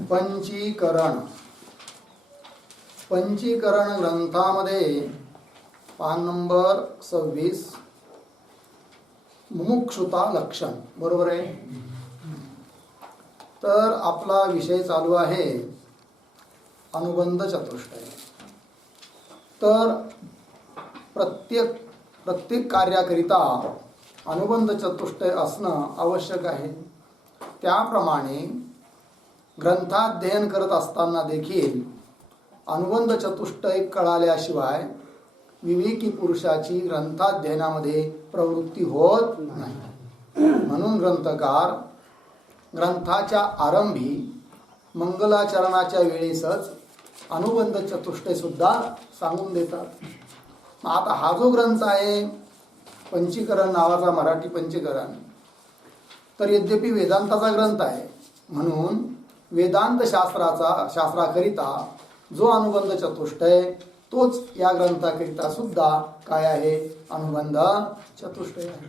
पंचीकरण पंचीकरण ग्रंथामध्ये पान नंबर 26 मुमुक्षुता लक्षण बरोबर आहे. तर आपला विषय चालू आहे अनुबंध चतुष्टय. तर प्रत्येक कार्याकरिता अनुबंध चतुष्टय असणं आवश्यक आहे. त्याप्रमाणे ग्रंथाध्ययन करत असताना देखील अनुबंध चतुष्टय कळाल्याशिवाय विवेकी पुरुषाची ग्रंथाध्ययनामध्ये प्रवृत्ती होत नाही. म्हणून ग्रंथकार ग्रंथाच्या आरंभी मंगलाचरणाच्या वेळेसच अनुबंध चतुष्टय सुद्धा सांगून देतात. आता हा जो ग्रंथ आहे पंचीकरण नावाचा मराठी पंचीकरण, तर यद्यपि वेदांताचा ग्रंथ आहे म्हणून वेदांत शास्त्राकरिता जो अनुबंध चतुष्टय तोच या ग्रंथाकरिता सुद्धा काय आहे, अनुबंध चतुष्टय आहे.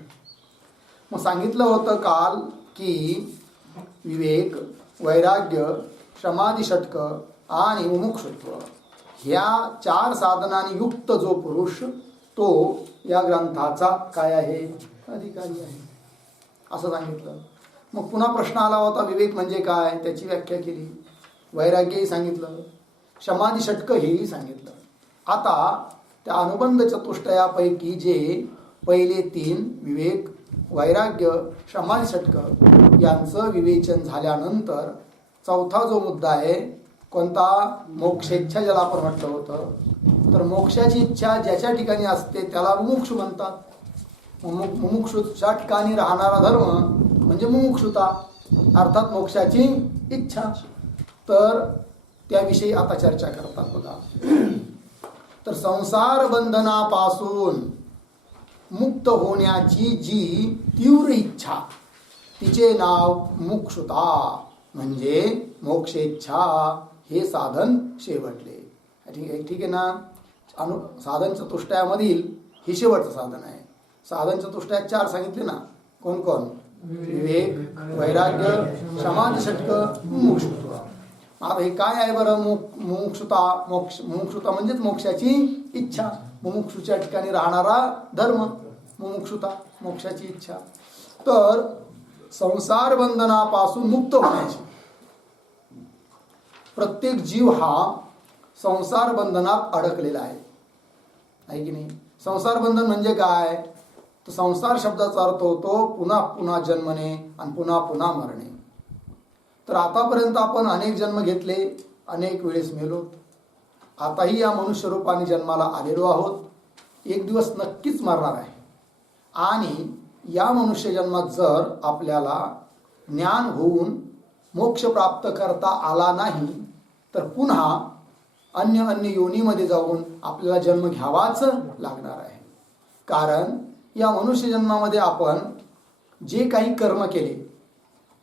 मग सांगितलं होतं काल की विवेक, वैराग्य, समाधी षटक आणि मुमुक्षुत्व ह्या 4 साधनांनी युक्त जो पुरुष तो या ग्रंथाचा काय आहे, अधिकारी आहे असं सांगितलं. मग पुन्हा प्रश्न आला होता विवेक म्हणजे काय, त्याची व्याख्या केली. वैराग्यही सांगितलं, समाधी षटक हेही सांगितलं. आता त्या अनुबंध चतुष्टयापैकी जे पहिले 3 विवेक, वैराग्य, समाधी षटक यांचं विवेचन झाल्यानंतर चौथा जो मुद्दा आहे कोणता, मोक्षेच्छा ज्याला आपण म्हटलं होतं. तर मोक्षाची इच्छा ज्याच्या ठिकाणी असते त्याला मुमुक्षु म्हणतात. मुमुक्षुच्या ठिकाणी राहणारा धर्म म्हणजे मुमुक्षुता अर्थात मोक्षाची इच्छा. तर त्याविषयी आता चर्चा करतात बघा. तर संसार बंधनापासून मुक्त होण्याची जी तीव्र इच्छा तिचे नाव मुमुक्षुता म्हणजे मोक्षेच्छा हे साधन शेवटले. ठीक आहे ना. साधन चतुष्टयामधील हे शेवटचं साधन आहे. साधन चतुष्टयात 4 सांगितले ना, कोण कोण, विवेक, वैराग्य, समाधी षटक, मुमुक्षुत्व. आता हे काय आहे बरं, मुमुक्षुता. मुमुक्षुता म्हणजेच मोक्षाची इच्छा. मुमुक्षुच्या ठिकाणी राहणारा धर्म मुमुक्षुता, मोक्षाची इच्छा. तर संसार बंधनापासून मुक्त होण्याची प्रत्येक जीव हा संसार बंधनात अडकलेला आहे की नाही. संसार बंधन म्हणजे काय, तर संसार शब्दाचा अर्थ होतो पुन्हा पुन्हा जन्मणे आणि पुन्हा पुन्हा मरणे. तर आतापर्यंत आपण अनेक जन्म घेतले, अनेक वेळेस मेलो. आताही या मनुष्य रूपाने जन्माला आलेलो आहोत. एक दिवस नक्कीच मरणार आहे. आणि या मनुष्य जन्मात जर आपल्याला ज्ञान होऊन मोक्ष प्राप्त करता आला नाही तर पुन्हा अन्य योनीमध्ये जाऊन आपल्याला जन्म घ्यावाच लागणार आहे. कारण या मनुष्य जन्मामध्ये आपण जे काही कर्म केले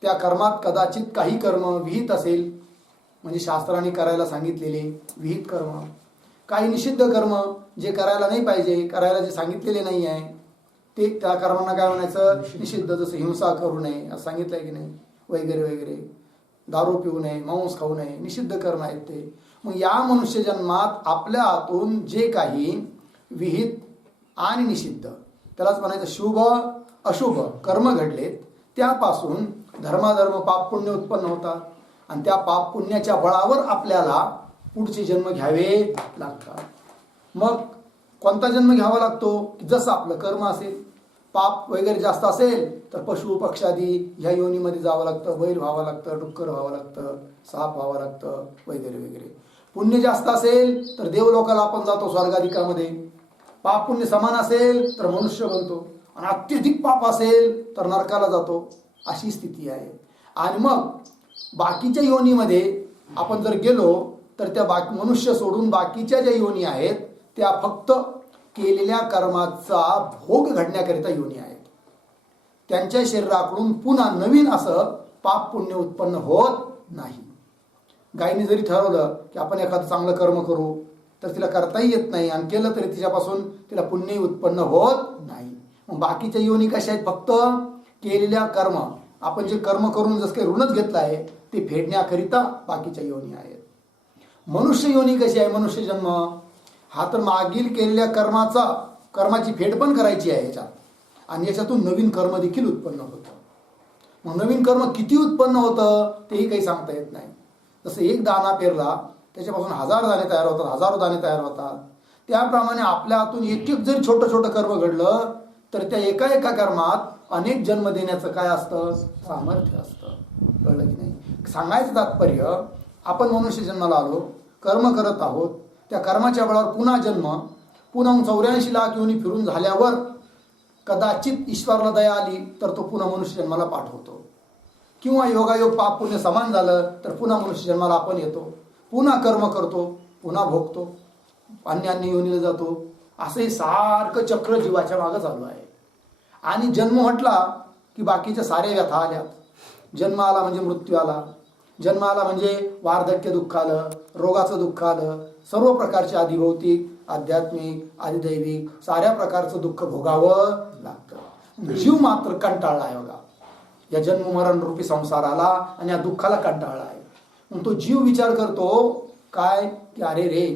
त्या कर्मात कदाचित काही कर्म विहित असेल, म्हणजे शास्त्राने करायला सांगितलेले विहित कर्म, काही निषिद्ध कर्म जे करायला नाही पाहिजे, करायला जे सांगितलेले नाही आहे ते त्या कर्मांना काय म्हणायचं, निषिद्ध. जसं हिंसा करू नये असं सांगितलं आहे की नाही, वगैरे वगैरे, दारू पिऊ नये, मांस खाऊ नये, निषिद्ध कर्म आहेत ते. मग या मनुष्य जन्मात आपल्या हातून जे काही विहित आणि निषिद्ध, त्यालाच म्हणायचं शुभ अशुभ कर्म घडलेत, त्यापासून धर्माधर्म पाप पुण्य उत्पन्न होतात. आणि त्या पाप पुण्याच्या बळावर आपल्याला पुढचे जन्म घ्यावे लागतात. मग कोणता जन्म घ्यावा लागतो, जसं आपलं कर्म असेल. पाप वगैरे जास्त असेल तर पशु पक्षादी ह्या योनीमध्ये जावं लागतं, बैल व्हावं लागतं, डुक्कर व्हावं लागतं, साप व्हावं लागतं, वगैरे वगैरे. पुण्य जास्त असेल तर देवलोकाला आपण जातो, स्वर्गाधिकामध्ये. पाप पुण्य समान असेल तर मनुष्य बनतो, आणि अत्यधिक पाप असेल तर नरकाला जातो. अशी स्थिती आहे. आणि मग बाकीच्या योनीमध्ये आपण जर गेलो तर त्या मनुष्य सोडून बाकीच्या ज्या योनी आहेत त्या फक्त केलेल्या कर्माचा भोग घडण्याकरिता योनी आहेत. त्यांच्या शरीराकडून पुन्हा नवीन असं पाप पुण्य उत्पन्न होत नाही. गायीने जरी ठरवलं की आपण एखादं चांगलं कर्म करू तर तिला करताही येत नाही, आणि केलं तरी तिच्यापासून तिला पुण्यही उत्पन्न होत नाही. मग बाकीच्या योनी कशा आहेत, फक्त केलेल्या कर्म आपण जे कर्म करून जसं काही ऋणच घेतलं आहे ते फेडण्याकरिता बाकीच्या योनी आहेत. मनुष्य योनी कशी आहे? मनुष्य जन्म हा तर मागील केलेल्या कर्माची फेड पण करायची आहे याच्यात, आणि याच्यातून नवीन कर्म देखील उत्पन्न होतं. मग नवीन कर्म किती उत्पन्न होतं तेही काही सांगता येत नाही. जसं एक दाणा पेरला त्याच्यापासून 1000 दाणे तयार होतात, हजारो दाणे तयार होतात. त्याप्रमाणे आपल्या हातून एक एक जरी छोटं छोटं कर्म घडलं तर त्या एका एका कर्मात अनेक जन्म देण्याचं काय असतं? सामर्थ्य असतं. कळलं की नाही? सांगायचं तात्पर्य, आपण मनुष्य जन्माला आलो, कर्म करत आहोत, त्या कर्माच्या बळावर पुन्हा जन्म, पुन्हा 84 लाख योनी फिरून झाल्यावर कदाचित ईश्वराला दया आली तर तो पुन्हा मनुष्य जन्माला पाठवतो, किंवा योगायोग पाप पुण्य समान झालं तर पुन्हा मनुष्य जन्माला आपण येतो, पुन्हा कर्म करतो, पुन्हा भोगतो, अन्य योनीला जातो. असं सारखं चक्र जीवाच्या मागं चालू आहे. आणि जन्म म्हटला की बाकीच्या साऱ्या व्यथा आल्यात. जन्म आला म्हणजे मृत्यू आला, जन्म आला म्हणजे वार्धक्य दुःख आलं, रोगाचं दुःख आलं, सर्व प्रकारचे आधिभौतिक, आध्यात्मिक, आधिदैविक साऱ्या प्रकारचं दुःख भोगावं लागतं. जीव मात्र कंटाळला आहे बघा या जन्म मरण रूपी संसाराला, आणि या दुःखाला कंटाळला आहे. मग तो जीव विचार करतो काय की अरे रे,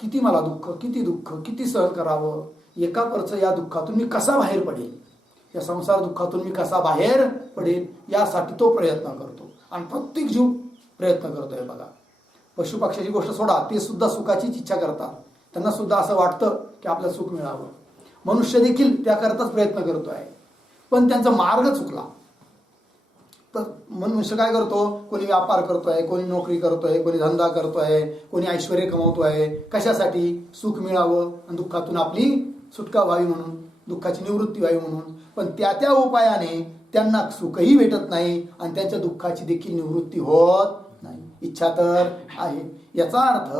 किती मला दुःख, किती दुःख, किती सहन करावं, एका परचं या दुःखातून मी कसा बाहेर पडेल, या संसार दुःखातून मी कसा बाहेर पडेल, यासाठी तो प्रयत्न करतो. आणि प्रत्येक जीव प्रयत्न करतोय बघा. पशुपक्ष्याची गोष्ट सोडा, ते सुद्धा सुखाचीच इच्छा करतात, त्यांना सुद्धा असं वाटतं की आपल्याला सुख मिळावं. मनुष्य देखील त्याकरताच प्रयत्न करतोय, पण त्यांचा मार्ग चुकला. तर मनुष्य काय करतो? कोणी व्यापार करतोय, कोणी नोकरी करतोय, कोणी धंदा करतोय, कोणी ऐश्वर्य कमवतोय. कशासाठी? सुख मिळावं आणि दुःखातून आपली सुटका व्हावी म्हणून, दुःखाची निवृत्ती व्हावी म्हणून. पण त्या त्या उपायाने त्यांना सुखही भेटत नाही आणि त्यांच्या दुःखाची देखील निवृत्ती होत नाही. इच्छा तर आहे. याचा अर्थ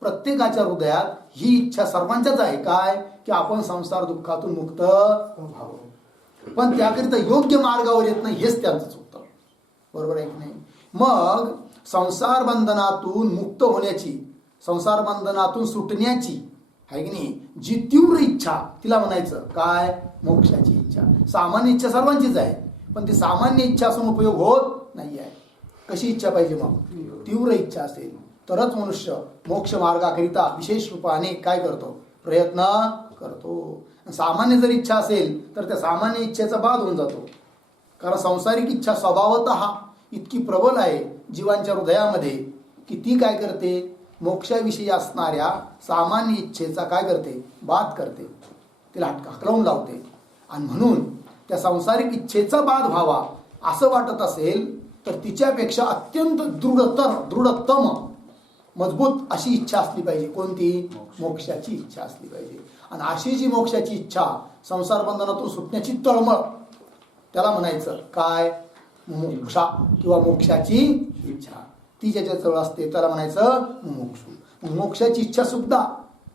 प्रत्येकाच्या हृदयात ही इच्छा सर्वांच्याच आहे, काय की आपण संसार दुःखातून मुक्त व्हावं. पण त्याकरिता योग्य मार्गावर येत नाही, हेच त्यांचं चुकतं. बरोबर आहे की नाही? मग संसार बंधनातून मुक्त होण्याची, संसार बंधनातून सुटण्याची आहे की नाही जी तीव्र इच्छा, तिला म्हणायचं काय? मोक्षाची इच्छा. सामान्य इच्छा सर्वांचीच आहे, पण ती सामान्य इच्छा असून उपयोग होत नाही आहे. कशी इच्छा पाहिजे? मग तीव्र इच्छा असेल तरच मनुष्य मोक्ष मार्गाकरिता विशेष रूपाने काय करतो? प्रयत्न करतो. सामान्य जर इच्छा असेल तर त्या सामान्य इच्छेचा बाद होऊन जातो. कारण सांसारिक इच्छा स्वभावतः इतकी प्रबल आहे जीवांच्या हृदयामध्ये की ती काय करते? मोक्षाविषयी असणाऱ्या सामान्य इच्छेचा काय करते? बाद करते, तिला हकलवून लावते. आणि म्हणून त्या सांसारिक इच्छेचा बाद व्हावा असं वाटत असेल तर तिच्यापेक्षा अत्यंत दृढतम मजबूत अशी इच्छा असली पाहिजे. कोणती? मोक्षाची इच्छा असली पाहिजे. आणि अशी जी मोक्षाची इच्छा, संसार बंधनातून सुटण्याची तळमळ, त्याला म्हणायचं काय? मोक्षा किंवा मोक्षाची इच्छा. ती ज्याच्याजवळ असते त्याला म्हणायचं मोक्ष. मोक्षाची इच्छा सुद्धा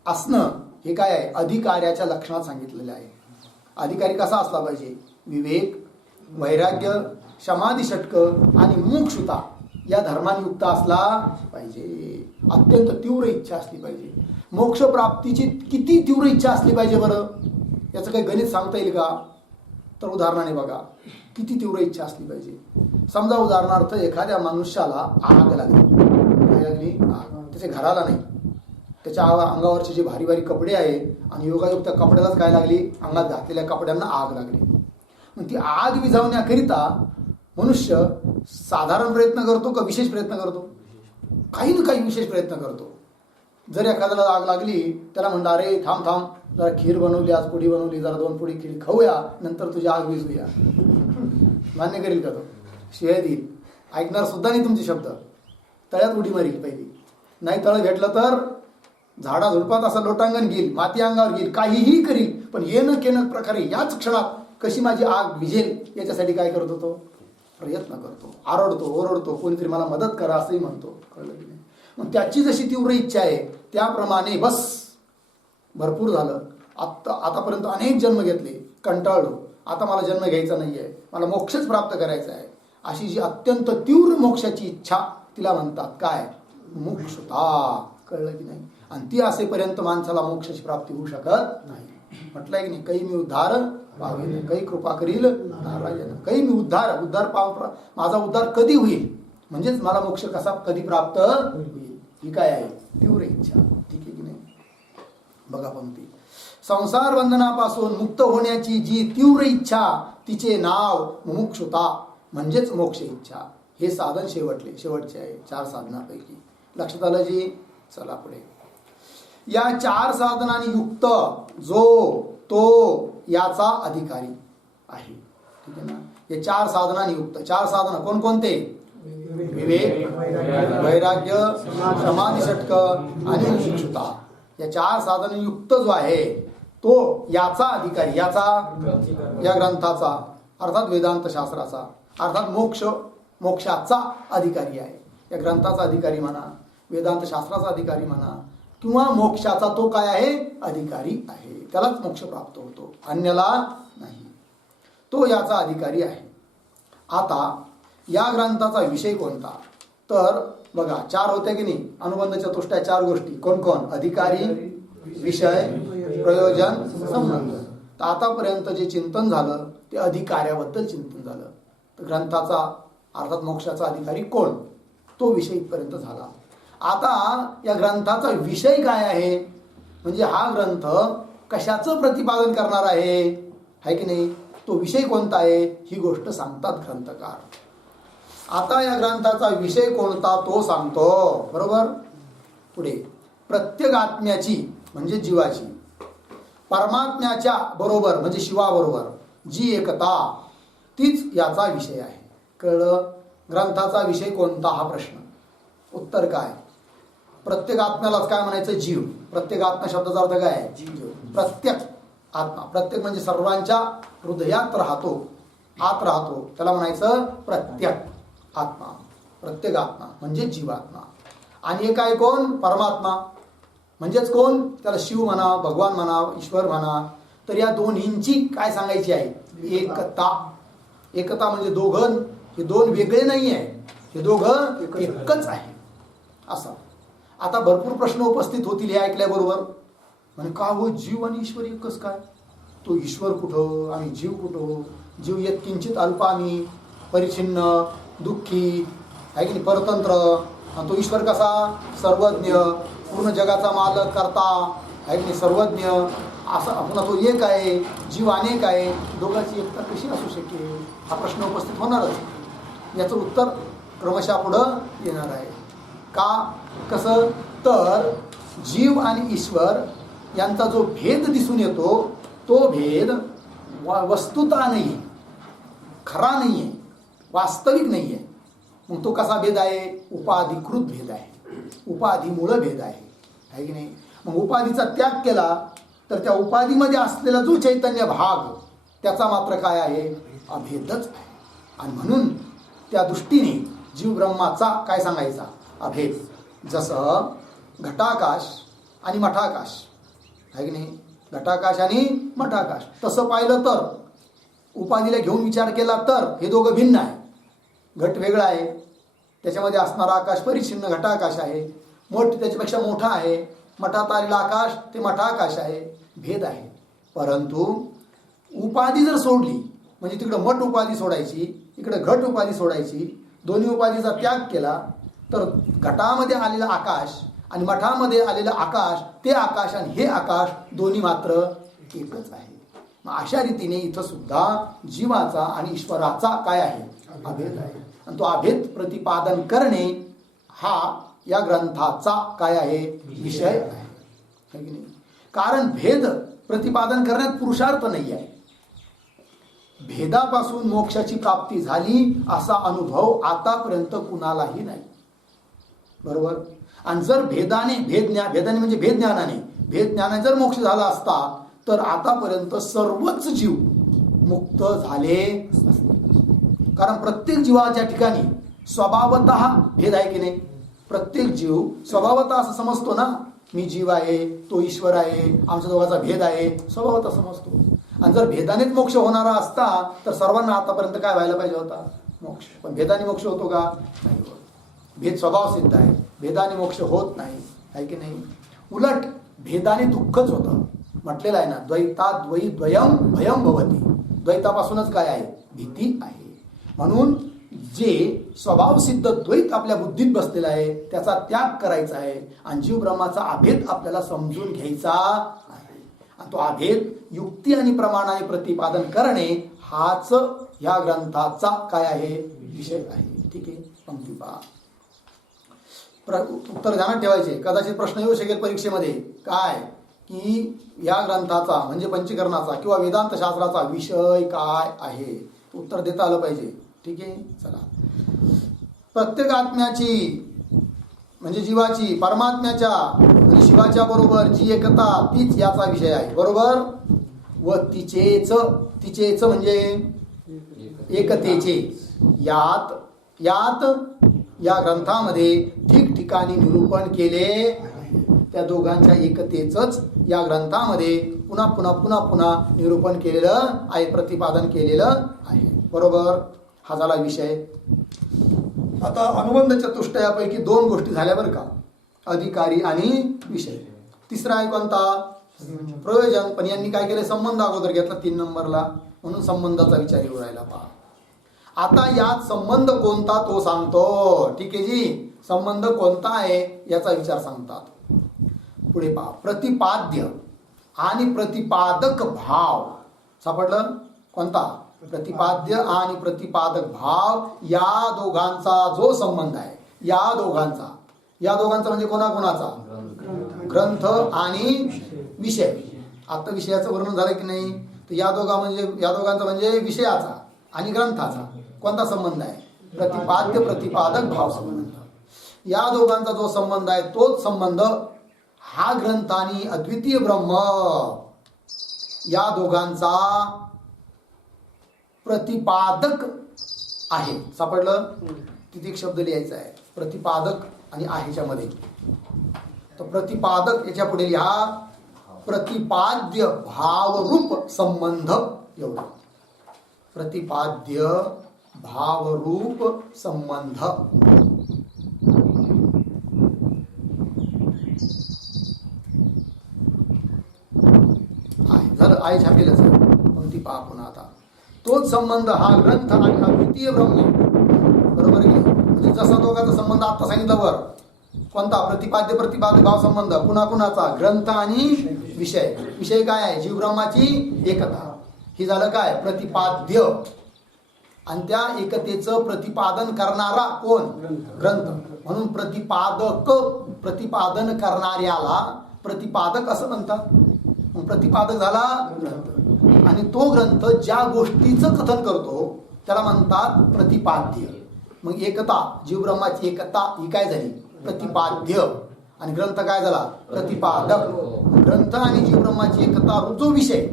असणं हे काय आहे? अधिकार्याच्या लक्षणात सांगितलेलं आहे. अधिकारी कसा असला पाहिजे? विवेक, वैराग्य, समाधी षटक आणि मुमुक्षुता या धर्मांयुक्त असला पाहिजे. अत्यंत तीव्र इच्छा असली पाहिजे. मोक्ष प्राप्तीची किती तीव्र इच्छा असली पाहिजे बरं? याचं काही गणित सांगता येईल का? तर उदाहरणाने बघा, किती तीव्र इच्छा असली पाहिजे. समजा उदाहरणार्थ एखाद्या मनुष्याला आग लागली. काय लागली? आग. त्याच्या घराला नाही, त्याच्या अंगावरचे जे भारी भारी कपडे आहे आणि योगायोग त्या कपड्यालाच काय लागली? अंगात घातलेल्या कपड्यांना आग लागली. मग ती आग विझवण्याकरिता मनुष्य साधारण प्रयत्न करतो का विशेष प्रयत्न करतो? काही ना काही विशेष प्रयत्न करतो. जर एखाद्याला आग लागली, त्याला म्हणलं अरे थांब थांब, जरा खीर बनवली, आज पुडी बनवली, जरा 2 पुडी खीर खाऊया, नंतर तुझी आग विझूया. मान्य करेल का तो? शिवाय देईल. ऐकणार सुद्धा नाही तुमचे शब्द. तळ्यात उडी मारील पहिली. नाही तळ भेटलं तर झाडा झुडपात असं लोटांगण घेईल, माती अंगावर घेईल, काहीही करील, पण येणं केनं प्रकारे याच क्षणात कशी माझी आग विझेल याच्यासाठी काय करतो? तो प्रयत्न करतो, आरडतो, ओरडतो, कोणीतरी मला मदत करा असंही म्हणतो. कळलं की नाही? मग त्याची जशी तीव्र इच्छा आहे त्याप्रमाणे बस भरपूर झालं, आतापर्यंत अनेक जन्म घेतले, कंटाळलो, आता मला जन्म घ्यायचा नाही आहे, मला मोक्षच प्राप्त करायचा आहे, अशी जी अत्यंत तीव्र मोक्षाची इच्छा तिला म्हणतात काय? मुमुक्षुता. कळलं की नाही? आणि ती असेपर्यंत माणसाला मोक्षाची प्राप्ती होऊ शकत नाही. म्हटलंय की नाही, काही मी उद्धार पावेन, काही कृपा करील नारायण. काही मी उद्धार माझा उद्धार कधी होईल, म्हणजेच मला मोक्ष कसा कधी प्राप्त होईल, ही काय आहे तीव्र इच्छा. ठीक आहे की नाही. बघा पंक्ती, संसार बंधनापासून मुक्त होण्याची जी तीव्र इच्छा तिचे नाव मुमुक्षुता म्हणजेच मोक्ष इच्छा. हे साधन शेवटचे आहे 4 साधनापैकी. लक्षात आलं जी. चला पुढे. या 4 साधनांनी युक्त जो तो याचा अधिकारी आहे. ठीक आहे ना. हे 4 साधनांनी युक्त. 4 साधन कोणकोणते? विवेक, वैराग्य, समाधी षटक आणि मुमुक्षुता. या 4 साधनांनी युक्त जो आहे तो याचा अधिकारी, याचा या ग्रंथाचा अर्थात वेदांत शास्त्राचा अर्थात मोक्षाचा अधिकारी आहे. या ग्रंथाचा अधिकारी म्हणा, वेदांत शास्त्राचा अधिकारी म्हणा, किंवा मोक्षाचा तो काय आहे अधिकारी आहे. त्यालाच मोक्ष प्राप्त होतो, अन्यला नाही. तो याचा अधिकारी आहे. आता या ग्रंथाचा विषय कोणता? तर बघा 4 होत्या की नाही अनुबंध चतुष्टय 4 गोष्टी. कोण कोण? अधिकारी, विषय, प्रयोजन, संबंध. तर आतापर्यंत जे चिंतन झालं ते अधिकाऱ्याबद्दल चिंतन झालं. तर ग्रंथाचा अर्थात मोक्षाचा अधिकारी कोण, तो विषय इथपर्यंत झाला. आता या ग्रंथाचा विषय काय आहे, म्हणजे हा ग्रंथ कशाचं प्रतिपादन करणार आहे की नाही, तो विषय कोणता आहे ही गोष्ट सांगतात ग्रंथकार. आता या ग्रंथाचा विषय कोणता तो सांगतो. बरोबर. पुढे, प्रत्येक आत्म्याची म्हणजे जीवाची परमात्म्याच्या बरोबर म्हणजे शिवाबरोबर जी एकता तीच याचा विषय आहे. कळलं. ग्रंथाचा विषय कोणता हा प्रश्न. उत्तर काय? प्रत्येक आत्म्यालाच काय म्हणायचं? जीव. प्रत्येक आत्मा शब्दाचा अर्थ काय आहे? जीव. प्रत्येक आत्मा, प्रत्येक म्हणजे सर्वांच्या हृदयात राहतो, आत राहतो, त्याला म्हणायचं प्रत्येक आत्मा. प्रत्येक आत्मा म्हणजे जीवात्मा. आणि एक आहे कोण? परमात्मा. म्हणजेच कोण? त्याला शिव म्हणा, भगवान म्हणा, ईश्वर म्हणा. तर या दोन्हींची काय सांगायची आहे? एकता. एकता म्हणजे दोघं, हे दोन वेगळे नाही आहे, हे दोघं एकच आहे असं. आता भरपूर प्रश्न उपस्थित होतील हे ऐकल्याबरोबर. म्हणजे का हो जीव आणि ईश्वर एकच काय? तो ईश्वर कुठं आणि जीव कुठं? जीव यत्किंचित अल्पानी, परिच्छिन्न, दुःखी आहे की नाही, परतंत्र. आणि तो ईश्वर कसा? सर्वज्ञ, पूर्ण जगाचा मालक, करता आहे की नाही, सर्वज्ञ. असं पुन्हा तो एक आहे, जीव अनेक आहे. दोघांची एकता कशी असू शकेल हा प्रश्न उपस्थित होणारच. याचं उत्तर क्रमशः पुढं येणार आहे. का? कसं? तर जीव आणि ईश्वर यांचा जो भेद दिसून येतो तो भेद वस्तुता नाही, खरा नाही आहे, वास्तविक नाही आहे. मग तो कसा भेद आहे? उपाधिकृत भेद आहे, उपाधीमुळं भेद आहे की नाही. मग उपाधीचा त्याग केला तर त्या उपाधीमध्ये असलेला जो चैतन्य भाग त्याचा मात्र काय आहे? अभेदच आहे. आणि म्हणून त्या दृष्टीने जीव ब्रह्माचा काय सांगायचा? अभेद. जसं घटाकाश आणि मठाकाश आहे की नाही, घटाकाश आणि मठाकाश. तसं पाहिलं तर उपाधीला घेऊन विचार केला तर हे दोघं भिन्न आहे. घट वेगळा आहे, त्याच्यामध्ये असणारा आकाश परिच्छिन्न घटाकाश आहे. मठ त्याच्यापेक्षा मोठा आहे, मठात आलेला आकाश ते मठाकाश आहे. भेद आहे. परंतु उपाधी जर सोडली, म्हणजे तिकडं मठ उपाधी सोडायची, इकडं घट उपाधी सोडायची, दोन्ही उपाधीचा त्याग केला तर घटामध्ये आलेला आकाश आणि मठामध्ये आलेलं आकाश, ते आकाश आणि हे आकाश दोन्ही मात्र एकच आहे. मग अशा रीतीने इथं सुद्धा जीवाचा आणि ईश्वराचा काय आहे? अभेद आहे. आणि तो अभेद प्रतिपादन करणे हा या ग्रंथाचा काय आहे? विषय आहे की नाही. कारण भेद प्रतिपादन करण्यात पुरुषार्थ नाही आहे. भेदापासून मोक्षाची प्राप्ती झाली असा अनुभव आतापर्यंत कुणालाही नाही. बरोबर. आणि जर भेदाने म्हणजे भेद ज्ञानाने जर मोक्ष झाला असता तर आतापर्यंत सर्वच जीव मुक्त झाले असते. कारण प्रत्येक जीवाच्या ठिकाणी स्वभावतः भेद आहे की नाही. प्रत्येक जीव स्वभावतः असं समजतो ना, मी जीव आहे, तो ईश्वर आहे, आमच्या दोघांचा भेद आहे, स्वभावतः समजतो. आणि जर भेदानेच मोक्ष होणारा असता तर सर्वांना आतापर्यंत काय व्हायला पाहिजे होता? मोक्ष. पण भेदाने मोक्ष होतो का? नाही होत. भेद स्वभाव सिद्ध आहे, भेदाने मोक्ष होत नाही आहे की नाही. उलट भेदाने दुःखच होतं. म्हटलेलं आहे ना, द्वैताद्वयी द्वयम भयम भवती. द्वैतापासूनच काय आहे? भीती आहे. म्हणून जे स्वभावसिद्ध द्वैत आपल्या बुद्धीत बसलेला आहे त्याचा त्याग करायचा आहे आणि जीव ब्रह्माचा अभेद आपल्याला समजून घ्यायचा आहे. आणि तो अभेद युक्ती आणि प्रमाणाने प्रतिपादन करणे हाच या ग्रंथाचा काय आहे? विषय आहे. ठीक आहे, पंक्ती पहा. उत्तर ध्यानात ठेवायचे. कदाचित प्रश्न येऊ शकेल परीक्षेमध्ये, काय की या ग्रंथाचा म्हणजे पंचकरणाचा किंवा वेदांत शास्त्राचा विषय काय आहे? उत्तर देता आलं पाहिजे. ठीक आहे, चला. प्रत्येक आत्म्याची म्हणजे जीवाची परमात्म्याच्या आणि शिवाच्या बरोबर जी एकता तीच याचा विषय आहे. बरोबर. व तिचेच म्हणजे एकतेचे यात या ग्रंथामध्ये ठिकठिकाणी निरूपण केले. त्या दोघांच्या एकतेच या ग्रंथामध्ये पुन्हा निरूपण केलेलं आहे, प्रतिपादन केलेलं आहे. बरोबर. हा झाला विषय. आता अनुबंध चतुष्टयापैकी 2 गोष्टी झाल्या बरं का, अधिकारी आणि विषय. तिसरा आहे कोणता? प्रयोजन. पण यांनी काय केले? संबंध अगोदर घेतला 3 नंबरला, म्हणून संबंधाचा विचार येऊ राहिला. पहा आता यात संबंध कोणता तो सांगतो. ठीक आहे जी, संबंध कोणता आहे याचा विचार सांगतात. पुढे पहा. प्रतिपाद्य आणि प्रतिपादक भाव सापडलं. कोणता? प्रतिपाद्य आणि प्रतिपादक भाव या दोघांचा जो संबंध आहे, या दोघांचा म्हणजे कोणाचा? ग्रंथ आणि विषय. आता विषयाचं वर्णन झालं की नाही? तर या दोघांचा म्हणजे विषयाचा आणि ग्रंथाचा कोणता संबंध आहे? प्रतिपाद्य प्रतिपादक भाव संबंध. या दोघांचा जो संबंध आहे तोच संबंध हा ग्रंथ आणि अद्वितीय ब्रह्म या दोघांचा प्रतिपादक आहे. सापडलं. तिथे एक शब्द लिहायचा आहे, प्रतिपादक आणि आहेच्या मध्ये. तर प्रतिपादक याच्या पुढे लिहा प्रतिपाद्य भावरूप संबंध. एवढं. प्रतिपाद्य भावरूप संबंध. झालं. आहे छापलेलंच. कोणती पहा पुन्हा आता. तोच संबंध हा ग्रंथ आणि अद्वितीय ब्रह्म. बरोबर आहे की? म्हणजे जसा दोघांचा संबंध आता सांगितलं वर. कोणता? प्रतिपाद्य प्रतिपादक भाव संबंध. कुणाचा? ग्रंथ आणि विषय. विषय काय आहे? जीव ब्रह्माची एकता. ही झालं काय? प्रतिपाद्य. आणि त्या एकतेचं प्रतिपादन करणारा कोण? ग्रंथ. म्हणून प्रतिपादन करणाऱ्याला प्रतिपादक असं म्हणतात. प्रतिपादक झाला ग्रंथ. आणि तो ग्रंथ ज्या गोष्टीचं कथन करतो त्याला म्हणतात प्रतिपाद्य. मग एकता, जीव ब्रह्माची एकता ही काय झाली? प्रतिपाद्य. आणि ग्रंथ काय झाला? प्रतिपादक. ग्रंथ आणि जीव ब्रह्माची एकता जो विषय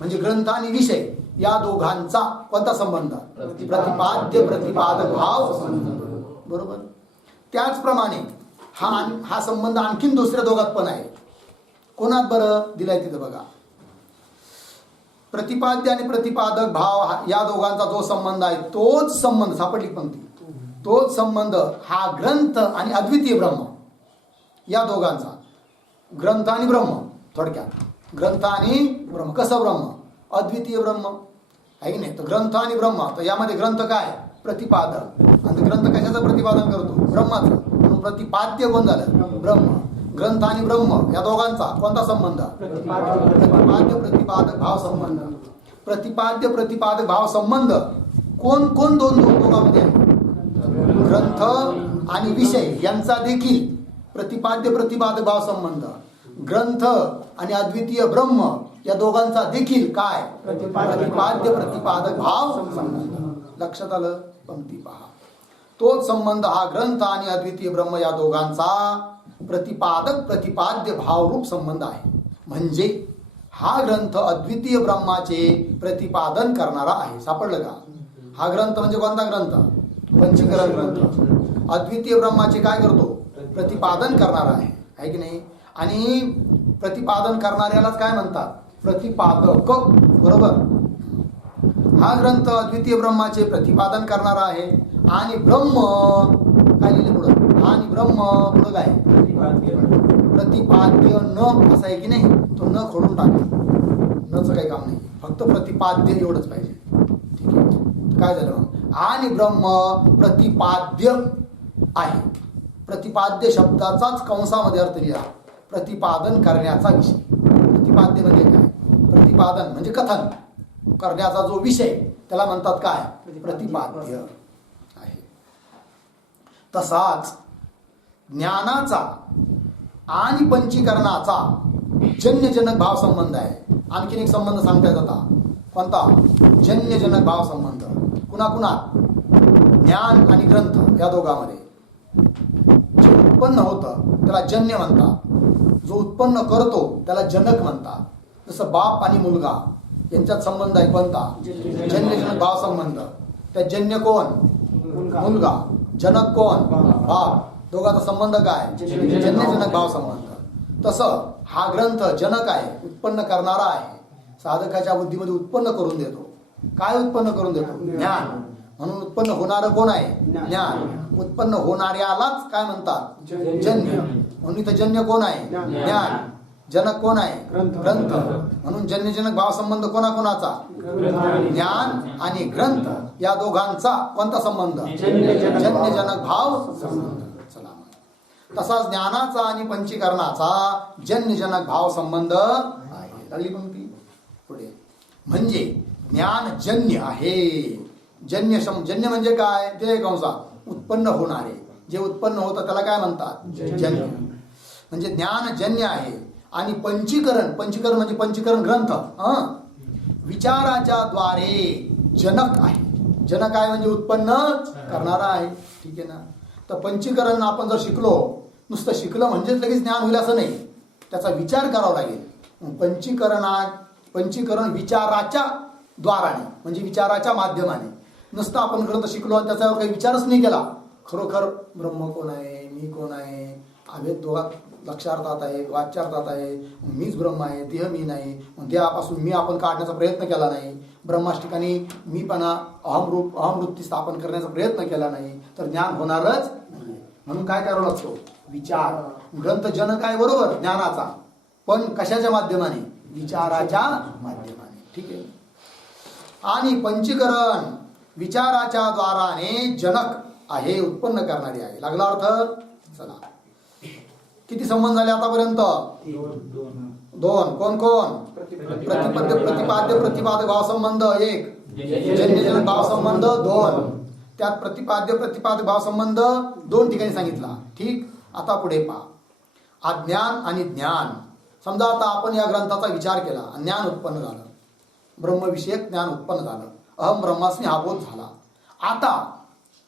म्हणजे ग्रंथ आणि विषय या दोघांचा कोणता संबंध? प्रतिपाद्य प्रतिपादक भाव संबंध. बरोबर. त्याचप्रमाणे हा संबंध आणखीन दुसऱ्या दोघात पण आहे. कोणात बरं? दिलाय तिथं बघा. प्रतिपाद्य आणि प्रतिपादक भाव या दोघांचा जो संबंध आहे तोच संबंध. सापडली पंक्ती. तोच संबंध हा ग्रंथ आणि अद्वितीय ब्रह्म या दोघांचा. ग्रंथ आणि ब्रह्म. थोडक्यात ग्रंथ आणि ब्रह्म. कसं ब्रह्म? अद्वितीय ब्रह्म आहे की नाही? तर ग्रंथ आणि ब्रह्म. तर यामध्ये ग्रंथ काय? प्रतिपादक. आणि ग्रंथ कशाचं प्रतिपादन करतो? ब्रह्माचं. म्हणून प्रतिपाद्य कोण झालं? ब्रह्म. ग्रंथ आणि ब्रह्म या दोघांचा कोणता संबंध? प्रतिपाद्य प्रतिपादक भाव संबंध. प्रतिपाद्य प्रतिपादक भाव संबंध कोण दोघांमध्ये आहे? ग्रंथ आणि विषय यांचा देखील प्रतिपाद्य प्रतिपादक भाव संबंध. ग्रंथ आणि अद्वितीय ब्रह्म या दोघांचा देखील काय? प्रतिपाद्य प्रतिपादक भाव संबंध. लक्षात आलं? पंक्ती पहा. तोच संबंध हा ग्रंथ आणि अद्वितीय ब्रह्म या दोघांचा प्रतिपादक प्रतिपाद्य भावरूप संबंध आहे. म्हणजे हा ग्रंथ अद्वितीय ब्रह्माचे प्रतिपादन करणारा आहे. सापडलं का? हा ग्रंथ म्हणजे कोणता ग्रंथ? पंचकरण ग्रंथ. अद्वितीय ब्रह्माचे काय करतो? प्रतिपादन करणारा आहे की नाही? आणि प्रतिपादन करणाऱ्यालाच काय म्हणतात? प्रतिपादक. बरोबर. हा ग्रंथ अद्वितीय ब्रह्माचे प्रतिपादन करणारा आहे. आणि ब्रह्म काय लिहिले पुढं? आणि ब्रह्म पुढं काय? प्रतिपाद्य न असा आहे की नाही, तो न खोडून टाकला. नचं काही काम नाही, फक्त प्रतिपाद्य एवढंच पाहिजे. ठीक आहे, तर काय झालं मग? आणि ब्रह्म प्रतिपाद्य आहे. प्रतिपाद्य शब्दाचाच कंसामध्ये अर्थ लिहा, प्रतिपादन करण्याचा विषय. प्रतिपाद्य म्हणजे काय? प्रतिपादन म्हणजे कथन करण्याचा जो विषय, त्याला म्हणतात काय? प्रतिपाद्य आहे. तसाच ज्ञानाचा आणि पंचीकरणाचा जन्यजनक भाव संबंध आहे. आणखीन एक संबंध सांगता येत होता, कोणता? जन्यजनक भाव संबंध. कुणाकुणात? ज्ञान आणि ग्रंथ या दोघांमध्ये. जे उत्पन्न होतं त्याला जन्य म्हणतात, जो उत्पन्न करतो त्याला जनक म्हणतात. जसं बाप आणि मुलगा यांच्यात संबंध आहे, कोणता? जन्यजनक भाव संबंध. त्या जन्य कोण? मुलगा. जनक कोण? बाप. दोघांचा संबंध काय? जन्यजनक भाव संबंध. तसं हा ग्रंथ जनक आहे, उत्पन्न करणारा आहे. साधकाच्या बुद्धीमध्ये उत्पन्न करून देतो. काय उत्पन्न करून देतो? ज्ञान. म्हणून उत्पन्न होणारं कोण आहे? ज्ञान. उत्पन्न होणाऱ्यालाच काय म्हणतात? जन्य. म्हणून इथं जन्य कोण आहे? ज्ञान. जनक कोण आहे? ग्रंथ. म्हणून जन्यजनक भाव संबंध कोणाकोणाचा? ज्ञान आणि ग्रंथ या दोघांचा कोणता संबंध? जन्यजनक भाव संबंध. तसाच ज्ञानाचा आणि पंचीकरणाचा जन्यजनक भाव संबंध आहे. लागली पंक्ती पुढे. म्हणजे ज्ञान जन्य आहे. जन्य म्हणजे काय? ते कंसात उत्पन्न होणारे. जे उत्पन्न होतं त्याला काय म्हणतात? जन्य. म्हणजे ज्ञान जन्य आहे. आणि पंचीकरण म्हणजे पंचीकरण ग्रंथ विचाराच्या द्वारे जनक आहे. जनक आहे म्हणजे उत्पन्न करणारा आहे. ठीक आहे ना. तर पंचीकरण आपण जर शिकलो, नुसतं शिकलं म्हणजेच लगेच ज्ञान होईल असं नाही, त्याचा विचार करावा लागेल. पंचीकरण विचाराच्या द्वाराने म्हणजे विचाराच्या माध्यमाने. नुसतं आपण ग्रंथ शिकलो आणि त्याच्यावर काही विचारच नाही केला, खरोखर ब्रह्म कोण आहे, मी कोण आहे, अभेद दोघात लक्षार्थात आहे, वाच्यार्थात आहे, मीच ब्रह्म आहे, देह मी नाही, देहापासून मी आपण काढण्याचा प्रयत्न केला नाही, ब्रह्माच ठिकाणी मीपणा अहमवृत्ती स्थापन करण्याचा प्रयत्न केला नाही, तर ज्ञान होणारच नाही. म्हणून काय करावं लागतो? विचार. ग्रंथ जनक आहे बरोबर ज्ञानाचा, पण कशाच्या माध्यमाने? विचाराच्या माध्यमाने. ठीक आहे. आणि पंचीकरण विचाराच्या द्वाराने जनक आहे, उत्पन्न करणारी आहे. लागला अर्थ? चला, किती संबंध झाले आतापर्यंत? दोन. कोण कोण? प्रतिपाद्य प्रतिपादक भाव संबंध एक, जन्यजनक भाव संबंध दोन. त्यात प्रतिपादक भाव संबंध दोन ठिकाणी सांगितला. ठीक. आता पुढे पहा, अज्ञान आणि ज्ञान. समजा आता आपण या ग्रंथाचा विचार केला, ज्ञान उत्पन्न झालं, ब्रह्मविषयक ज्ञान उत्पन्न झालं, अहम ब्रह्मास्मी हा बोध झाला. आता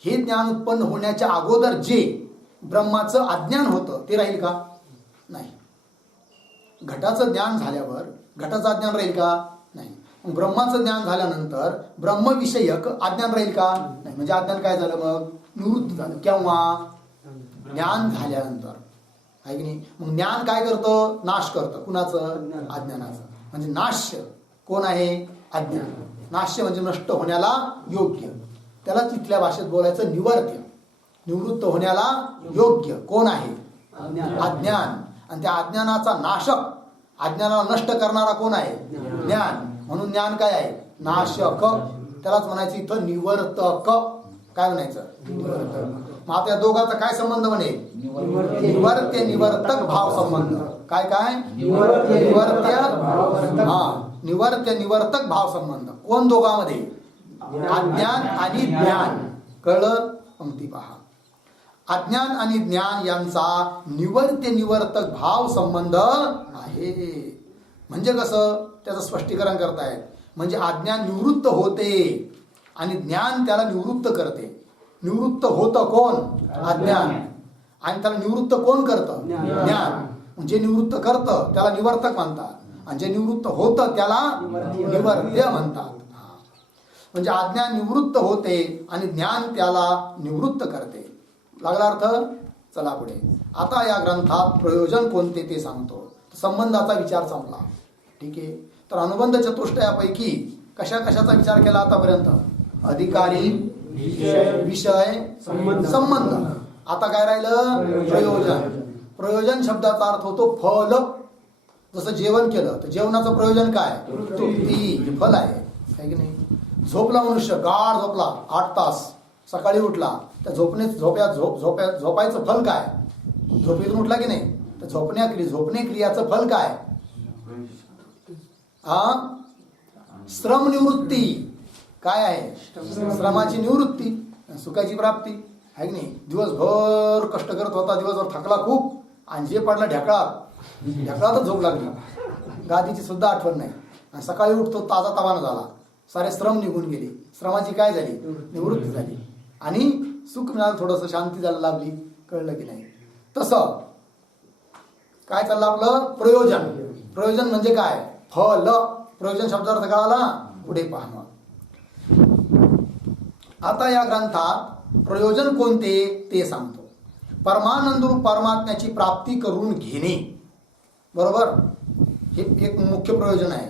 हे ज्ञान उत्पन्न होण्याच्या अगोदर जे ब्रह्माचं अज्ञान होतं ते राहील का? नाही. घटाचं ज्ञान झाल्यावर घटाचं अज्ञान राहील का? नाही. ब्रह्माचं ज्ञान झाल्यानंतर ब्रह्मविषयक अज्ञान राहील का? नाही. म्हणजे अज्ञान काय झालं? मग निवृत्त झालं. केव्हा? ज्ञान झाल्यानंतर, आहे की नाही? मग ज्ञान काय करतं? नाश करतं. कुणाचं? अज्ञानाचं. म्हणजे नाश्य कोण आहे? अज्ञान. नाश्य म्हणजे नष्ट होण्याला योग्य. त्याला तिथल्या भाषेत बोलायचं निवर्त्य. निवृत्त होण्याला योग्य कोण आहे? अज्ञान. आणि त्या अज्ञानाचा नाशक, अज्ञानाला नष्ट करणारा कोण आहे? ज्ञान. म्हणून ज्ञान काय आहे? नाशक. त्यालाच म्हणायचं इथं निवर्तक. काय म्हणायचं? निवर्तक. मग आता या दोघांचा काय संबंध बनेल? निवर्त्य निवर्तक भाव संबंध. काय काय? निवर्त्य निवर्तक भाव संबंध. कोण दोघांमध्ये? अज्ञान आणि ज्ञान. कळलं? पंक्ती पहा. अज्ञान आणि ज्ञान यांचा निवर्त्य निवर्तक भाव संबंध आहे. म्हणजे कसं? त्याचं स्पष्टीकरण करतायत. म्हणजे अज्ञान निवृत्त होते आणि ज्ञान त्याला निवृत्त करते. निवृत्त होतं कोण? अज्ञान. आणि त्याला निवृत्त कोण करतं? ज्ञान. जे निवृत्त करतं त्याला निवर्तक म्हणतात आणि जे निवृत्त होतं त्याला निवर्त्य म्हणतात. म्हणजे अज्ञान निवृत्त होते आणि ज्ञान त्याला निवृत्त करते. लागला अर्थ? चला पुढे. आता या ग्रंथात प्रयोजन कोणते ते सांगतो. संबंधाचा विचार संपला. ठीक आहे. तर अनुबंध चतुष्टयापैकी कशा कशाचा विचार केला आतापर्यंत? अधिकारी, विषय, संबंध. आता काय राहिलं? प्रयोजन. प्रयोजन शब्दाचा अर्थ होतो फल. जसं जेवण केलं तर जेवणाचं प्रयोजन काय? तृप्ती, हे फल आहे की नाही? झोपला मनुष्य, गाढ झोपला 8 तास, सकाळी उठला त्या झोपायचं फल काय? झोपेतून उठला की नाही तर झोपणे क्रियाचं फल काय? श्रम निवृत्ती. काय आहे? श्रमाची निवृत्ती, सुखाची प्राप्ती आहे की नाही? दिवसभर कष्ट करत होता, दिवसभर थकला खूप, आणि जे पडला ढेकळातच झोप लागली, गादीची सुद्धा आठवण नाही, आणि सकाळी उठतो ताजा तवाना झाला, सारे श्रम निघून गेले, श्रमाची काय झाली? निवृत्ती झाली, आणि सुख मिळालं, थोडंसं शांती झालं, लाभली. कळलं की नाही? तसं काय चाललं आपलं? प्रयोजन. प्रयोजन म्हणजे काय? फल. प्रयोजन शब्दार्थ कळाला? पुढे पहा. आता या ग्रंथात प्रयोजन कोणते ते सांगतो. परमानंद रूप परमात्म्याची प्राप्ती करून घेणे, बरोबर, हे एक मुख्य प्रयोजन आहे.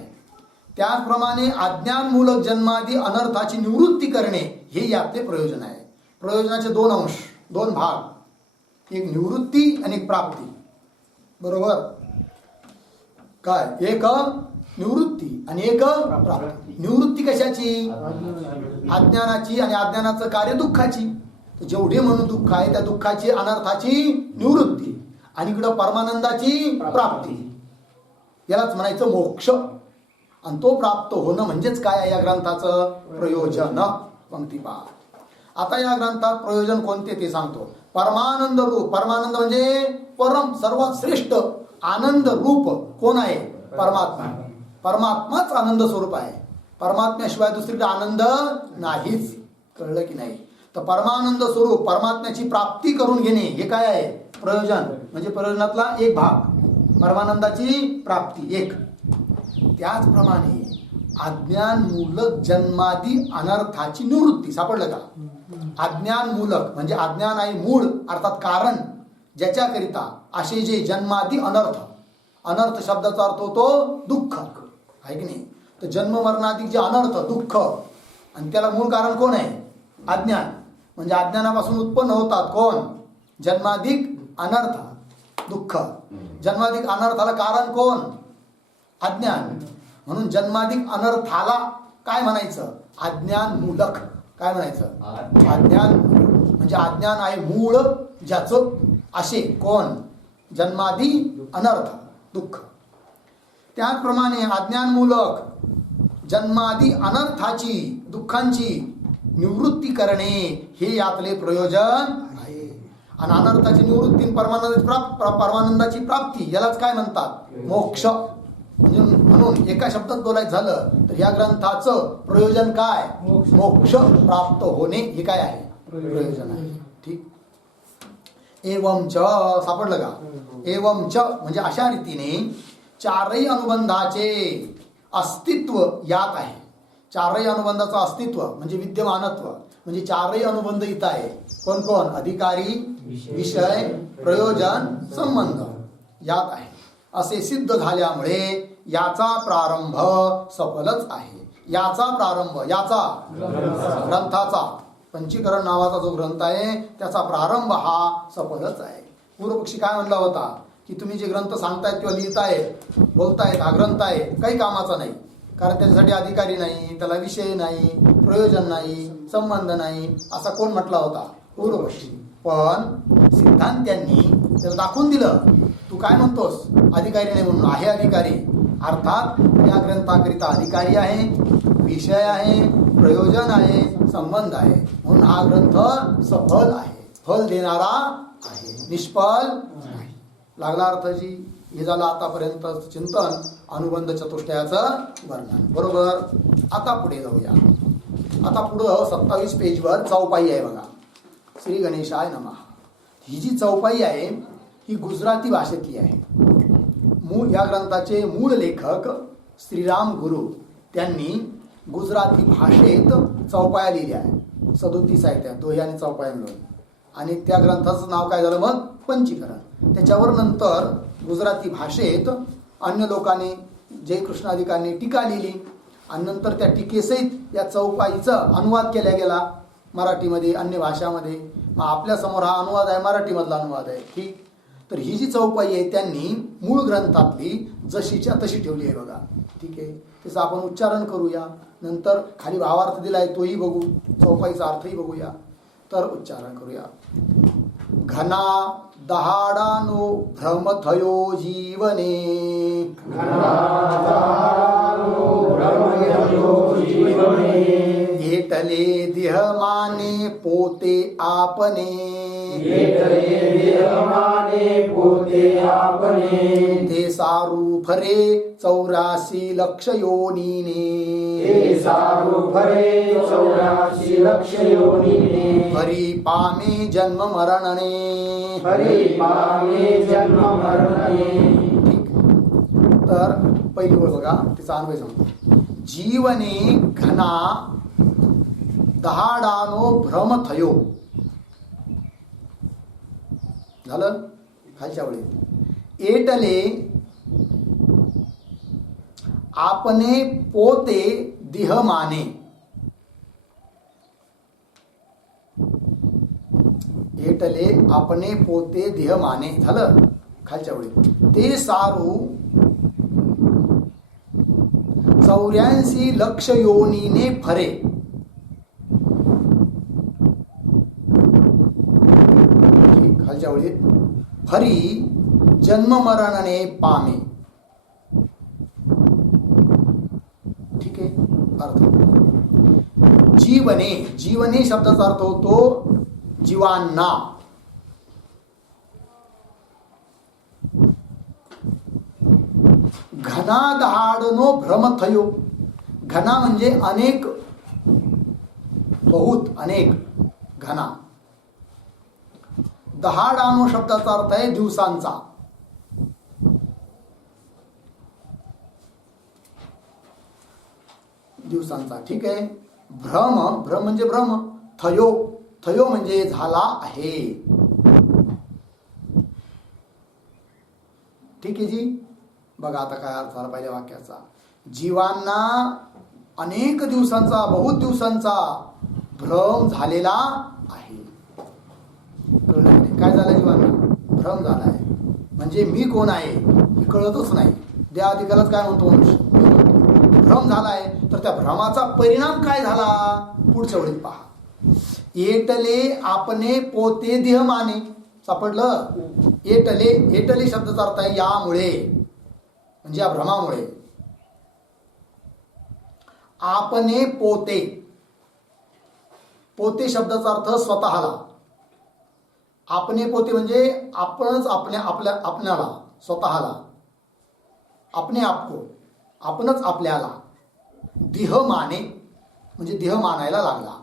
त्याचप्रमाणे अज्ञानमूलक जन्मादी अनर्थाची निवृत्ती करणे हे यातले प्रयोजन आहे. प्रयोजनाचे 2 अंश, 2 भाग, एक निवृत्ती आणि एक प्राप्ती, बरोबर. काय? एक निवृत्ती आणि एक प्राप्ती. निवृत्ती कशाची? अज्ञानाची, आणि अज्ञानाचं कार्य दुःखाची. तर जेवढे म्हणून दुःख आहे त्या दुःखाची, अनर्थाची निवृत्ती, आणि इकडं परमानंदाची प्राप्ती, यालाच म्हणायचं मोक्ष. आणि तो प्राप्त होणं म्हणजेच काय आहे या ग्रंथाचं? प्रयोजन. पंक्ती पहा. आता या ग्रंथात प्रयोजन कोणते ते सांगतो. परमानंद रूप. परमानंद म्हणजे परम, सर्वात श्रेष्ठ आनंद रूप कोण आहे? परमात्मा. परमात्माच आनंद स्वरूप आहे. परमात्म्याशिवाय दुसरीकडे आनंद नाहीच. कळलं की नाही? तर परमानंद स्वरूप परमात्म्याची प्राप्ती करून घेणे हे काय आहे? प्रयोजन. म्हणजे प्रयोजनातला एक भाग, परमानंदाची प्राप्ती एक. त्याचप्रमाणे अज्ञानमूलक जन्मादी अनर्थाची निवृत्ती. सापडलं का? अज्ञानमूलक म्हणजे अज्ञान आहे मूळ, अर्थात कारण, ज्याच्याकरिता असे जे जन्मादी अनर्थ, अनर्थ शब्दाचा अर्थ होतो दुःख, आहे की नाही? तर जन्म मरणादी जे अनर्थ, दुःख, आणि त्याला मूळ कारण कोण आहे? अज्ञान. म्हणजे अज्ञानापासून उत्पन्न होतात कोण? जन्माधिक अनर्थ, दुःख. जन्माधिक अनर्थाला कारण कोण? अज्ञान. म्हणून जन्माधिक अनर्थाला काय म्हणायचं? अज्ञान मूलक. काय म्हणायचं? अज्ञान. म्हणजे अज्ञान आहे मूळ ज्याचं, असे कोण? जन्मादी अनर्थ, दुःख. त्याचप्रमाणे अज्ञानमूलक जन्मादी अनर्थाची, दुःखांची निवृत्ती करणे हे यातले प्रयोजन आहे. आणि अनर्थाची निवृत्ती, परमानंदाची प्राप्ती, यालाच काय म्हणतात? मोक्ष. म्हणून एका शब्दात बोलायचं झालं तर या ग्रंथाचं प्रयोजन काय? मोक्ष प्राप्त होणे हे काय आहे? प्रयोजन आहे. ठीक. एवंच. सापडलं का? एवंच म्हणजे अशा रीतीने चारही अनुबंधाचे अस्तित्व यात आहे. चारही अनुबंधाचं अस्तित्व म्हणजे विद्यमानत्व, म्हणजे चारही अनुबंध इथं आहे. कोण कोण? अधिकारी, विषय, प्रयोजन, संबंध यात आहे. असे सिद्ध झाल्यामुळे याचा प्रारंभ सफलच आहे. याचा प्रारंभ, याचा ग्रंथाचा, पंचीकरण नावाचा जो ग्रंथ आहे त्याचा प्रारंभ हा सफलच आहे. पूर्वपक्षी काय म्हणला होता की तुम्ही जे ग्रंथ सांगतायत किंवा लिहितायत, बोलतायत, हा ग्रंथ आहे काही कामाचा नाही, कारण त्याच्यासाठी अधिकारी नाही, त्याला विषय नाही, प्रयोजन नाही, संबंध नाही, असा कोण म्हटला होता? पूर्वपक्षी. पण सिद्धांत्यांनी त्याला दाखवून दिलं. तू काय म्हणतोस? अधिकारी नाही म्हणून. आहे अधिकारी. अर्थात या ग्रंथाकरिता अधिकारी आहे, विषय आहे, प्रयोजन आहे, संबंध आहे. म्हणून हा ग्रंथ सफल आहे, फल देणारा आहे, निष्फल नाही. लागला अर्थाची? हे झालं आतापर्यंत चिंतन अनुबंध चतुष्टयाचं वर्णन. बरोबर. आता पुढे जाऊया. आता पुढं 27 पेजवर चौपाई आहे बघा. श्री गणेशाय नमः. ही जी चौपाई आहे ही गुजराती भाषेतली आहे. या ग्रंथाचे मूळ लेखक श्रीराम गुरु त्यांनी गुजराती भाषेत चौपाया लिहिल्या आहे. 37 आहेत त्या, दोहे आणि चौपाया मिळून. आणि त्या ग्रंथाचं नाव काय झालं मग? पंचीकरण. त्याच्यावर नंतर गुजराती भाषेत अन्य लोकांनी, जयकृष्णाधिकांनी टीका लिहिली, आणि नंतर त्या टीकेसहित या चौपाईचा अनुवाद केला गेला मराठीमध्ये, अन्य भाषामध्ये. मग आपल्या समोर हा अनुवाद आहे, मराठीमधला अनुवाद आहे. ठीक. तर ही जी चौपाई आहे त्यांनी मूळ ग्रंथातली जशीच्या तशी ठेवली आहे बघा. ठीक आहे, त्याचं आपण उच्चारण करूया, नंतर खाली भावार्थ दिलाय तोही बघू, चौपाईचा अर्थही बघूया. तर उच्चारण करूया. घना दहाडानो भ्रम थयो जीवने, एटले देह माने पोते आपने, ते सारू फरे 84 लक्ष योनीने, हरी पामे जन्म मरणने. ठीक. तर पहिली ओळ बघा, तिचा अन्वय सांगतो. जीवने घना दहाडानो भ्रम थयो. झालं. खालच्या वेळेत एटले आपने पोते देह माने. एटले आपने पोते देह माने. झालं. खालच्या वेळेत ते सारू 84 लक्ष योनीने फरे. खालच्या वेळेत फरी जन्म मरणने पामे. ठीक आहे. अर्थ जीवने, जीवने शब्दाचा अर्थ होतो जीवांना. घना दहाडनो भ्रम थयो. घना म्हणजे अनेक, बहुत, अनेक, घना. दहाडानो शब्दाचा अर्थ आहे दिवसांचा. दिवसांचा. ठीक आहे. भ्रम, भ्रम म्हणजे भ्रम. थयो, थयो म्हणजे झाला आहे. ठीक आहे जी. बघा आता काय अर्थ झाला पहिल्या वाक्याचा. जीवांना अनेक दिवसांचा, बहुत दिवसांचा भ्रम झालेला आहे. कळलं काय झालं? जीवांना भ्रम झाला आहे. म्हणजे मी कोण आहे हे कळतच नाही. देहाधिकालाच काय म्हणतो मनुष्य, भ्रम झाला आहे. तर त्या भ्रमाचा परिणाम काय झाला पुढच्या वेळीत पहा. एटले आपने पोते देह माने. सापडलं. एटले, एटले शब्दाचा अर्थ आहे यामुळे, म्हणजे या भ्रमामुळे. आपने पोते, पोते शब्दाचा अर्थ स्वतःला. आपने पोते म्हणजे आपणच आपल्याला, स्वतःला, आपने आपको, आपणच आपल्याला. देह माने म्हणजे देह मानायला लागला.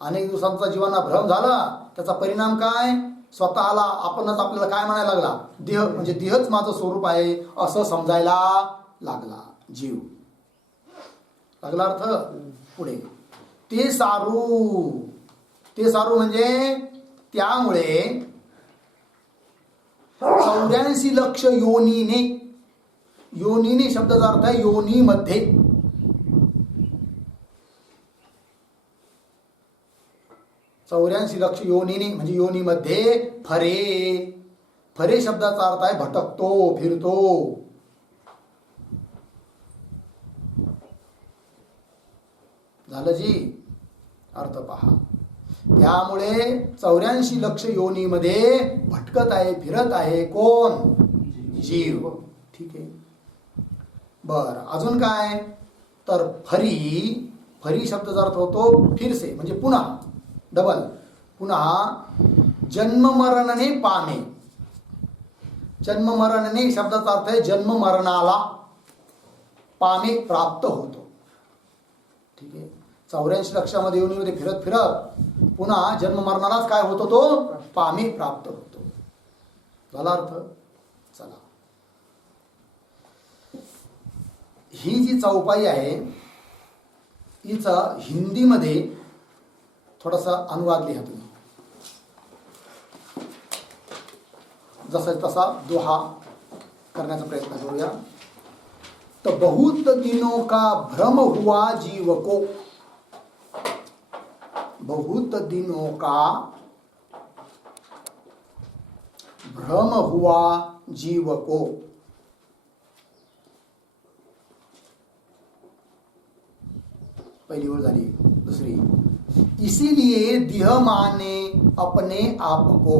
अनेक दिवसांचा जीवांना भ्रम झाला, त्याचा परिणाम काय? स्वतःला, आपणच आपल्याला काय म्हणायला लागला? देह, म्हणजे देहच माझं स्वरूप आहे असं समजायला लागला जीव. लागला अर्थ. पुढे ते सारू, ते सारू म्हणजे त्यामुळे 84 लक्ष योनीने. योनीने शब्दाचा अर्थ आहे योनीमध्ये. चौऱ्याऐंशी लक्ष योनीने म्हणजे योनीमध्ये फरे. फरे शब्दाचा अर्थ आहे भटकतो, फिरतो. झालं जी. अर्थ पहा. त्यामुळे 84 लक्ष योनीमध्ये भटकत आहे, फिरत आहे. कोण? जीव. ठीक आहे. बर, अजून काय? तर फरी, फरी शब्दाचा अर्थ होतो फिरसे म्हणजे पुन्हा, डबल, पुन्हा. जन्म मरणने पामे. जन्म मरणने शब्दाचा अर्थ आहे जन्म मरणाला. पामे प्राप्त होतो. ठीक आहे. 84 लक्षामध्ये योनीमध्ये फिरत फिरत पुन्हा जन्म मरणालाच काय होतो? तो पामे प्राप्त होतो. झाला अर्थ. चला, ही जी चौपाई आहे हिचा हिंदीमध्ये थोडासा अनुवाद लिहा तुम्ही. जसा तसा दोहा करण्याचा प्रयत्न करूया. तो बहुत दिनों का भ्रम हुआ जीव को. बहुत दिनों का भ्रम हुआ जीव को। पहली ओर झाली। दुसरी, इसीलिए देह माने अपने आप को,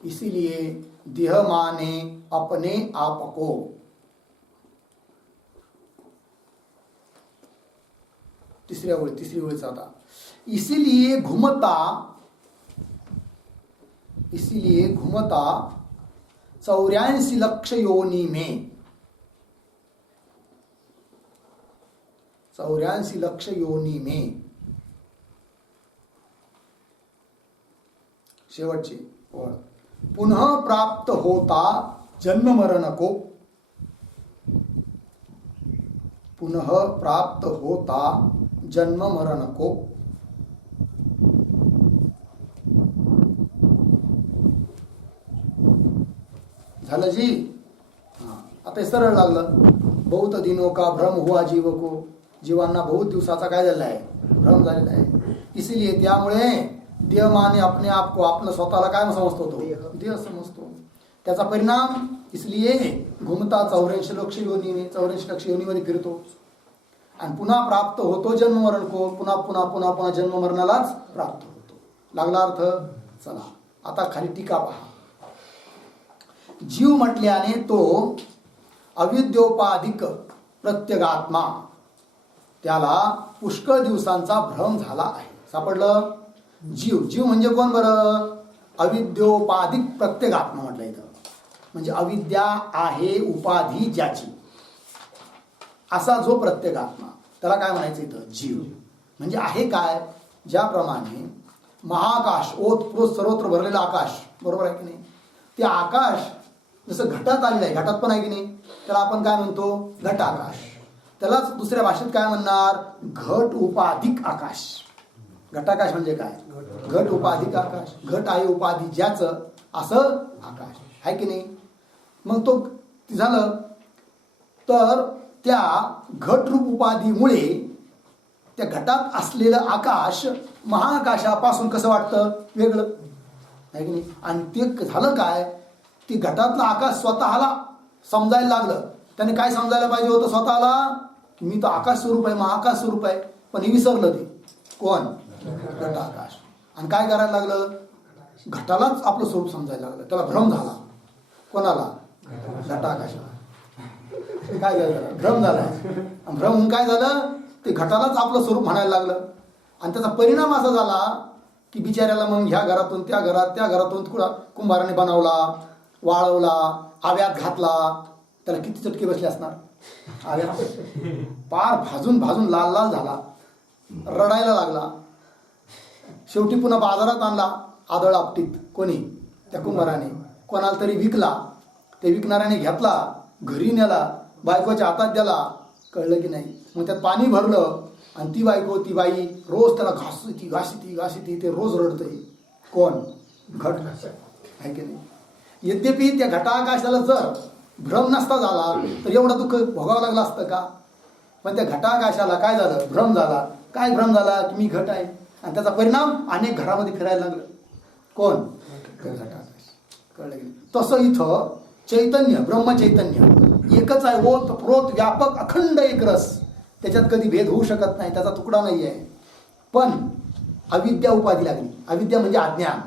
इसीलिए देह माने अपने आप को। तिसरी ओळीचा आता, इसीलिए घुमता 84 लक्ष योनी में, 84 लक्ष योनी में। शेवटची ओळ, पुनः प्राप्त होता जन्म मरण को, पुनः प्राप्त होता जन्म मरण को। झालं जी? आता हे सरळ लागलं. बहुत दिनों का भ्रम हुआ जीव को, जीवांना बहुत दिवसाचा काय झालेला आहे? भ्रम झालेला आहे. इसीलिए त्यामुळे देह माने अपने आप को, आपण स्वतःला काय समजतो? तो देह समजतो. त्याचा परिणाम इसलिए घुमता 84 लक्ष योनी में, 84 लक्ष योनीमध्ये फिरतो आणि पुन्हा प्राप्त होतो जन्म मरण को, पुन्हा पुन्हा पुन्हा पुन्हा जन्म मरणालाच प्राप्त होतो. लागला अर्थ? चला आता खाली टीका पहा. जीव म्हटल्याने तो अविद्योपाधिक प्रत्यगात्मा, त्याला पुष्कळ दिवसांचा भ्रम झाला आहे. सापडलं? जीव म्हणजे कोण बरं? अविद्योपाधिक प्रत्यगात्मा म्हटलं इथं. म्हणजे अविद्या आहे उपाधी ज्याची, असा जो प्रत्यगात्मा, त्याला काय म्हणायचं इथं? जीव. म्हणजे आहे काय? ज्याप्रमाणे महाकाश, ओतप्रोत सर्वत्र भरलेलं आकाश, बरोबर आहे की नाही? ते आकाश जसं घटात आलेलं आहे, घटात पण आहे की नाही, त्याला आपण काय म्हणतो? घटाकाश. त्यालाच दुसऱ्या भाषेत काय म्हणणार? घट उपाधिक आकाश. घटाकाश म्हणजे काय? घट उपाधिक आकाश. घट आहे उपाधी ज्याचं, असं आकाश आहे की नाही? मग तो झालं. तर त्या घटरूप उपाधीमुळे त्या घटात असलेलं आकाश महाआकाशापासून कसं वाटतं? वेगळं आहे की नाही? आणि ते झालं काय? ती घटातलं आकाश स्वतःला समजायला लागलं. त्याने काय समजायला पाहिजे होतं स्वतःला? की मी तर आकाश स्वरूप आहे, महाआकाश स्वरूप आहे. पण हे विसरलं. ते कोण? घटाकाश. आणि काय करायला लागलं? घटालाच आपलं स्वरूप समजायला लागलं. त्याला भ्रम झाला. कोणाला? घटाकाशाला. काय झालं? भ्रम झाला. भ्रम होऊन काय झालं? ते घटालाच आपलं स्वरूप म्हणायला लागलं. आणि त्याचा परिणाम असा झाला की बिचाऱ्याला मग ह्या घरातून त्या घरात, त्या घरातून कुंभाराने बनवला, वाळवला, आव्यात घातला. त्याला किती चटके बसले असणार? आव्यात पार भाजून भाजून लाल लाल झाला, रडायला लागला. शेवटी पुन्हा बाजारात आणला आदळ आपटीत. कोणी? त्या कुंभाराने. कोणाला तरी विकला. ते विकणाऱ्याने घेतला, घरी नेला, बायकोच्या हातात दिला. कळलं की नाही? मग त्यात पाणी भरलं आणि ती बायको, ती बाई रोज त्याला घासीती. ते रोज रडतंय. कोण? घट आहे की नाही? यद्यपि त्या घटाकाशाला जर भ्रम नसता झाला तर एवढं दुःख भोगावं लागलं असतं का? पण त्या घटाकाशाला काय झालं? भ्रम झाला. काय भ्रम झाला? की मी घट आहे. आणि त्याचा परिणाम अनेक घरामध्ये फिरायला लागलं. कोण? घटाकाश. कळलं की नाही? तसं इथं चैतन्य, ब्रह्मचैतन्य एकच आहे. ओत प्रोत व्यापक अखंड एक रस. त्याच्यात कधी भेद होऊ शकत नाही. त्याचा तुकडा नाही आहे. पण अविद्या उपाधी लागली. अविद्या म्हणजे अज्ञान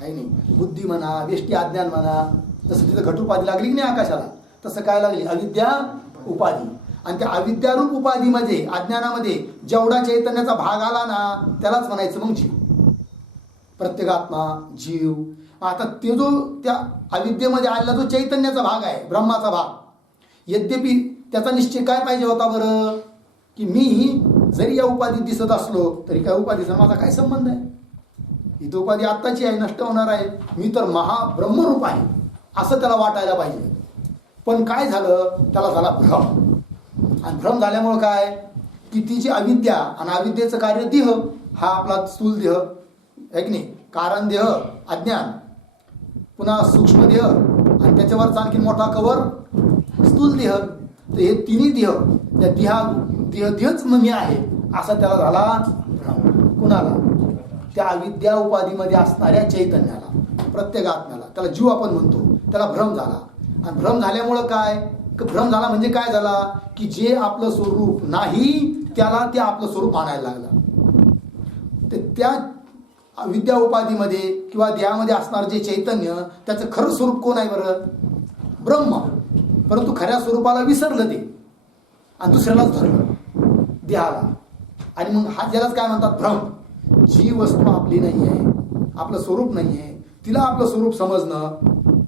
आहे नाही? बुद्धी म्हणा, वेष्टी अज्ञान म्हणा. जसं तिथं घट उपाधी लागली की नाही आकाशाला, तसं काय लागली? अविद्या उपाधी. आणि त्या अविद्यारूप उपाधीमध्ये, अज्ञानामध्ये जेवढा चैतन्याचा भाग आला ना, त्यालाच म्हणायचं मग जीव. प्रत्येगात्मा, जीव. आता ते जो त्या अविद्येमध्ये आलेला जो चैतन्याचा भाग आहे, ब्रह्माचा भाग, यद्यपि त्याचा निश्चय काय पाहिजे होता बरं? की मी जरी या उपाधीत दिसत असलो तरी काय उपाधीचा माझा काय संबंध आहे? ही तो उपाधी आत्ताची आहे, नष्ट होणार आहे. मी तर महाब्रह्मरूप आहे असं त्याला वाटायला पाहिजे. पण काय झालं? त्याला झाला भ्रम. आणि भ्रम झाल्यामुळं काय? की तिची अविद्या, आणि अविद्येचं कार्य देह, हा आपला स्थूल देह आहे की नाही? कारण देह अज्ञान, पुन्हा सूक्ष्म देह, आणि त्याच्यावरचा आणखी मोठा कवर स्थूल देह. तर हे तिन्ही देह, त्या देहच मी आहे असा त्याला झाला भ्रम. कुणाला? त्या अविद्या उपाधीमध्ये असणाऱ्या चैतन्याला, प्रत्येक आत्म्याला, त्याला जीव आपण म्हणतो, त्याला भ्रम झाला. आणि भ्रम झाल्यामुळं काय, भ्रम झाला म्हणजे काय झाला की जे आपलं स्वरूप नाही त्याला ते आपलं स्वरूप मानायला लागलं. ते त्या विद्या उपाधीमध्ये किंवा देहामध्ये असणार जे चैतन्य त्याचं खरं स्वरूप कोण आहे बरं, ब्रह्म. परंतु खऱ्या स्वरूपाला विसरलं ते आणि दुसऱ्यालाच धरलं देहाला. आणि मग हा ज्यालाच काय म्हणतात भ्रम. जी वस्तू आपली नाही आहे, आपलं स्वरूप नाही आहे, तिला आपलं स्वरूप समजणं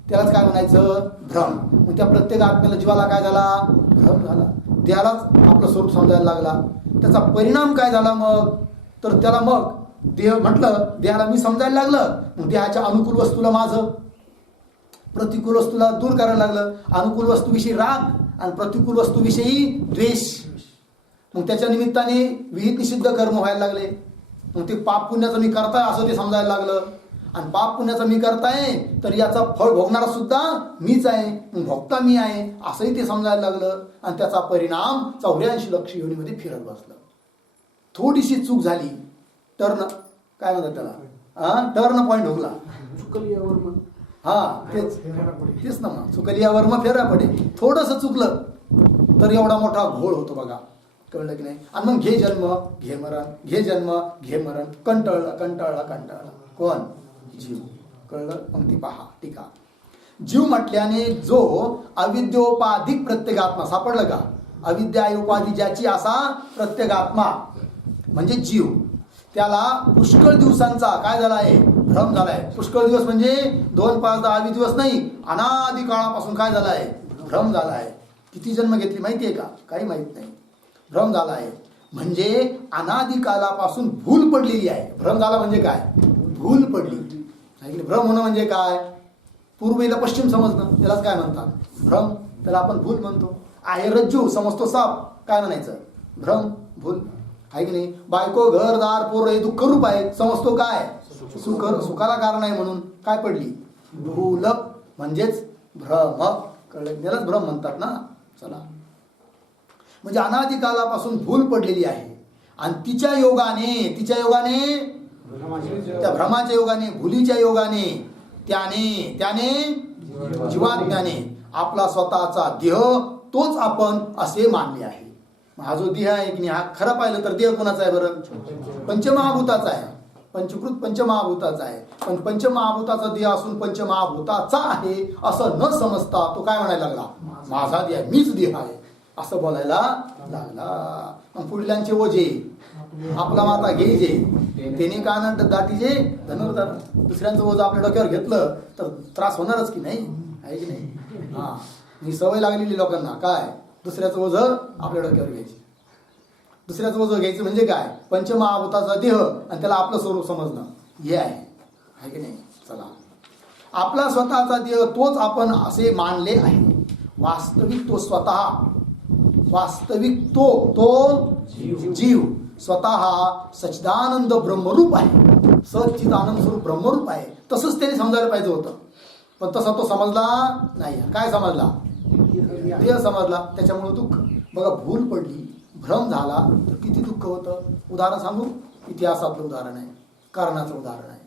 त्यालाच काय म्हणायचं भ्रम. मग त्या प्रत्येक आत्म्याला जीवाला काय झाला, भ्रम झाला. देहालाच आपलं स्वरूप समजायला लागला. त्याचा परिणाम काय झाला मग, तर त्याला मग देह म्हटलं, देहाला मी समजायला लागलं, मग देहाच्या अनुकूल वस्तूला माझं, प्रतिकूल वस्तूला दूर करायला लागलं. अनुकूल वस्तूविषयी राग आणि प्रतिकूल वस्तूविषयी द्वेष. मग त्याच्या निमित्ताने विहित निषिद्ध कर्म व्हायला लागले. मग ते पाप पुण्याचं मी करताय असं ते समजायला लागलं. आणि पाप पुण्याचं मी करताय तर याचा फळ भोगणारा सुद्धा मीच आहे, मग भोगता मी आहे असंही ते समजायला लागलं. आणि त्याचा परिणाम 84 लक्ष योनीमध्ये फिरत बसलं. थोडीशी चूक झाली, टर्न काय म्हणतात त्याला, टर्न पॉईंट हुकला. हा तेच ना, मग चुकलियावर मग फेरा पडे. थोडंसं चुकलं तर एवढा मोठा घोळ होतो बघा, कळलं की नाही. आणि मग घे जन्म घे मरण, घे जन्म घे मरण, कंटाळला कंटाळला कंटाळला. कोण, जीव. कळलं. मग ती पहा टीका. जीव म्हटल्याने जो अविद्योपाधिक प्रत्येगात्मा सापडलं का, अविद्या उपाधी ज्याची असा प्रत्येगात्मा म्हणजे जीव, त्याला पुष्कळ दिवसांचा काय झाला आहे, भ्रम झालाय. पुष्कळ दिवस म्हणजे 2, 5, 10 दिवस नाही, अनादी काळापासून काय झाला आहे, भ्रम झाला आहे. किती जन्म घेतली माहितीये का, काही माहित नाही. भ्रम झाला आहे म्हणजे अनादी कालापासून भूल पडलेली आहे. भ्रम झाला म्हणजे काय, भूल पडली. भ्रम होणं म्हणजे काय, पूर्वेला पश्चिम समजणं, त्यालाच काय म्हणतात भ्रम. त्याला आपण भूल म्हणतो. आहे रज्जू समजतो साप, काय म्हणायचं भ्रम, भूल. आहे की नाही. बायको घरदार पोरं हे दुःख रूप आहे, समजतो काय सुख, सुखाला कारण आहे म्हणून काय पडली, भूल म्हणजेच भ्रम. कळलं, त्यालाच भ्रम म्हणतात ना. चला, म्हणजे अनादी कालापासून भूल पडलेली आहे. आणि तिच्या योगाने त्या भ्रमाच्या योगाने, भुलीच्या योगाने त्याने जीवात्म्याने आपला स्वतःचा देह तोच आपण असे मानले आहे. हा जो देह आहे की नाही, हा खरं पाहिलं तर देह कोणाचा आहे बरं, पंचमहाभूताचा आहे. पंचकृत पंचमहाभूताचा आहे. पण पंचमहाभूताचा देह असून पंचमहाभूताचा आहे असं न समजता तो काय म्हणायला लागला, माझा देह, मीच देह आहे असं बोलायला लागला. मग पुढल्यांचे ओझे, आपला माता घे जे तेने कान दाटीजे धनुर्धर. दुसऱ्यांचं ओझं आपल्या डोक्यावर घेतलं तर त्रास होणारच की नाही, आहे की नाही. हा, ही सवय लागलेली लोकांना, काय दुसऱ्याचं ओझं आपल्या डोक्यावर घ्यायची. दुसऱ्याचं ओझं घ्यायचं म्हणजे काय, पंचमहाभूताचा देह आणि त्याला आपलं स्वरूप समजणं हे आहे की नाही. चला, आपला स्वतःचा देह तोच आपण असे मानले आहे. वास्तविक तो स्वतः, वास्तविक तो जीव स्वतः सच्चिदानंद ब्रह्मरूप आहे. सच्चिद आनंद स्वरूप ब्रह्मरूप आहे. तसंच त्याने समजायला पाहिजे होतं, पण तसा तो समजला नाही. काय समजला, देह समजला. त्याच्यामुळे दुःख बघा, भूल पडली, भ्रम झाला तर किती दुःख होतं. उदाहरण सांगू, इतिहासातलं उदाहरण आहे, कर्णाचं उदाहरण आहे.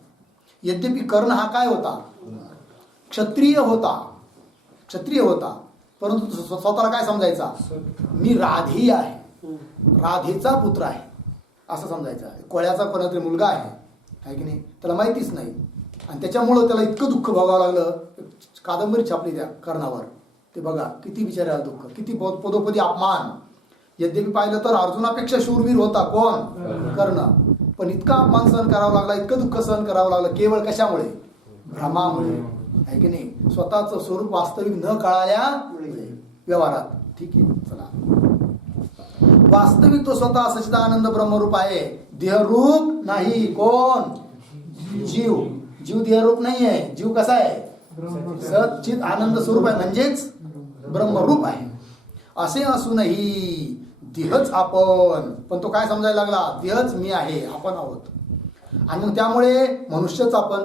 यद्यपि कर्ण हा काय होता, क्षत्रिय होता, परंतु स्वतःला काय समजायचा, मी राधी आहे, राधेचा पुत्र आहे असं समजायचं. कोळ्याचा कोणातरी मुलगा आहे की नाही, त्याला माहितीच नाही. आणि त्याच्यामुळं त्याला इतकं दुःख भोगावं लागलं. कादंबरी छापली त्या कर्णावर, ते बघा किती बिचाऱ्याला दुःख, किती पदोपदी अपमान. यद्यपि पाहिलं तर अर्जुनापेक्षा शूरवीर होता कोण, कर्ण. पण इतका अपमान सहन करावा लागला, इतकं दुःख सहन करावं लागलं, केवळ कशामुळे, भ्रमामुळे. आहे की नाही, स्वतःचं स्वरूप वास्तविक न कळाल्या व्यवहारात. ठीक आहे, चला. वास्तविक तो स्वतः सच्चिदानंद ब्रह्मरूप आहे, देहरूप नाही. कोण, जीव देहरूप नाही आहे. जीव कसा आहे, सच्चिद आनंद स्वरूप आहे, म्हणजेच ब्रह्मरूप आहे. असे असूनही देहच आपण, पण तो काय समजायला लागला, देहच मी आहे, आपण आहोत. आणि मग त्यामुळे मनुष्यच आपण.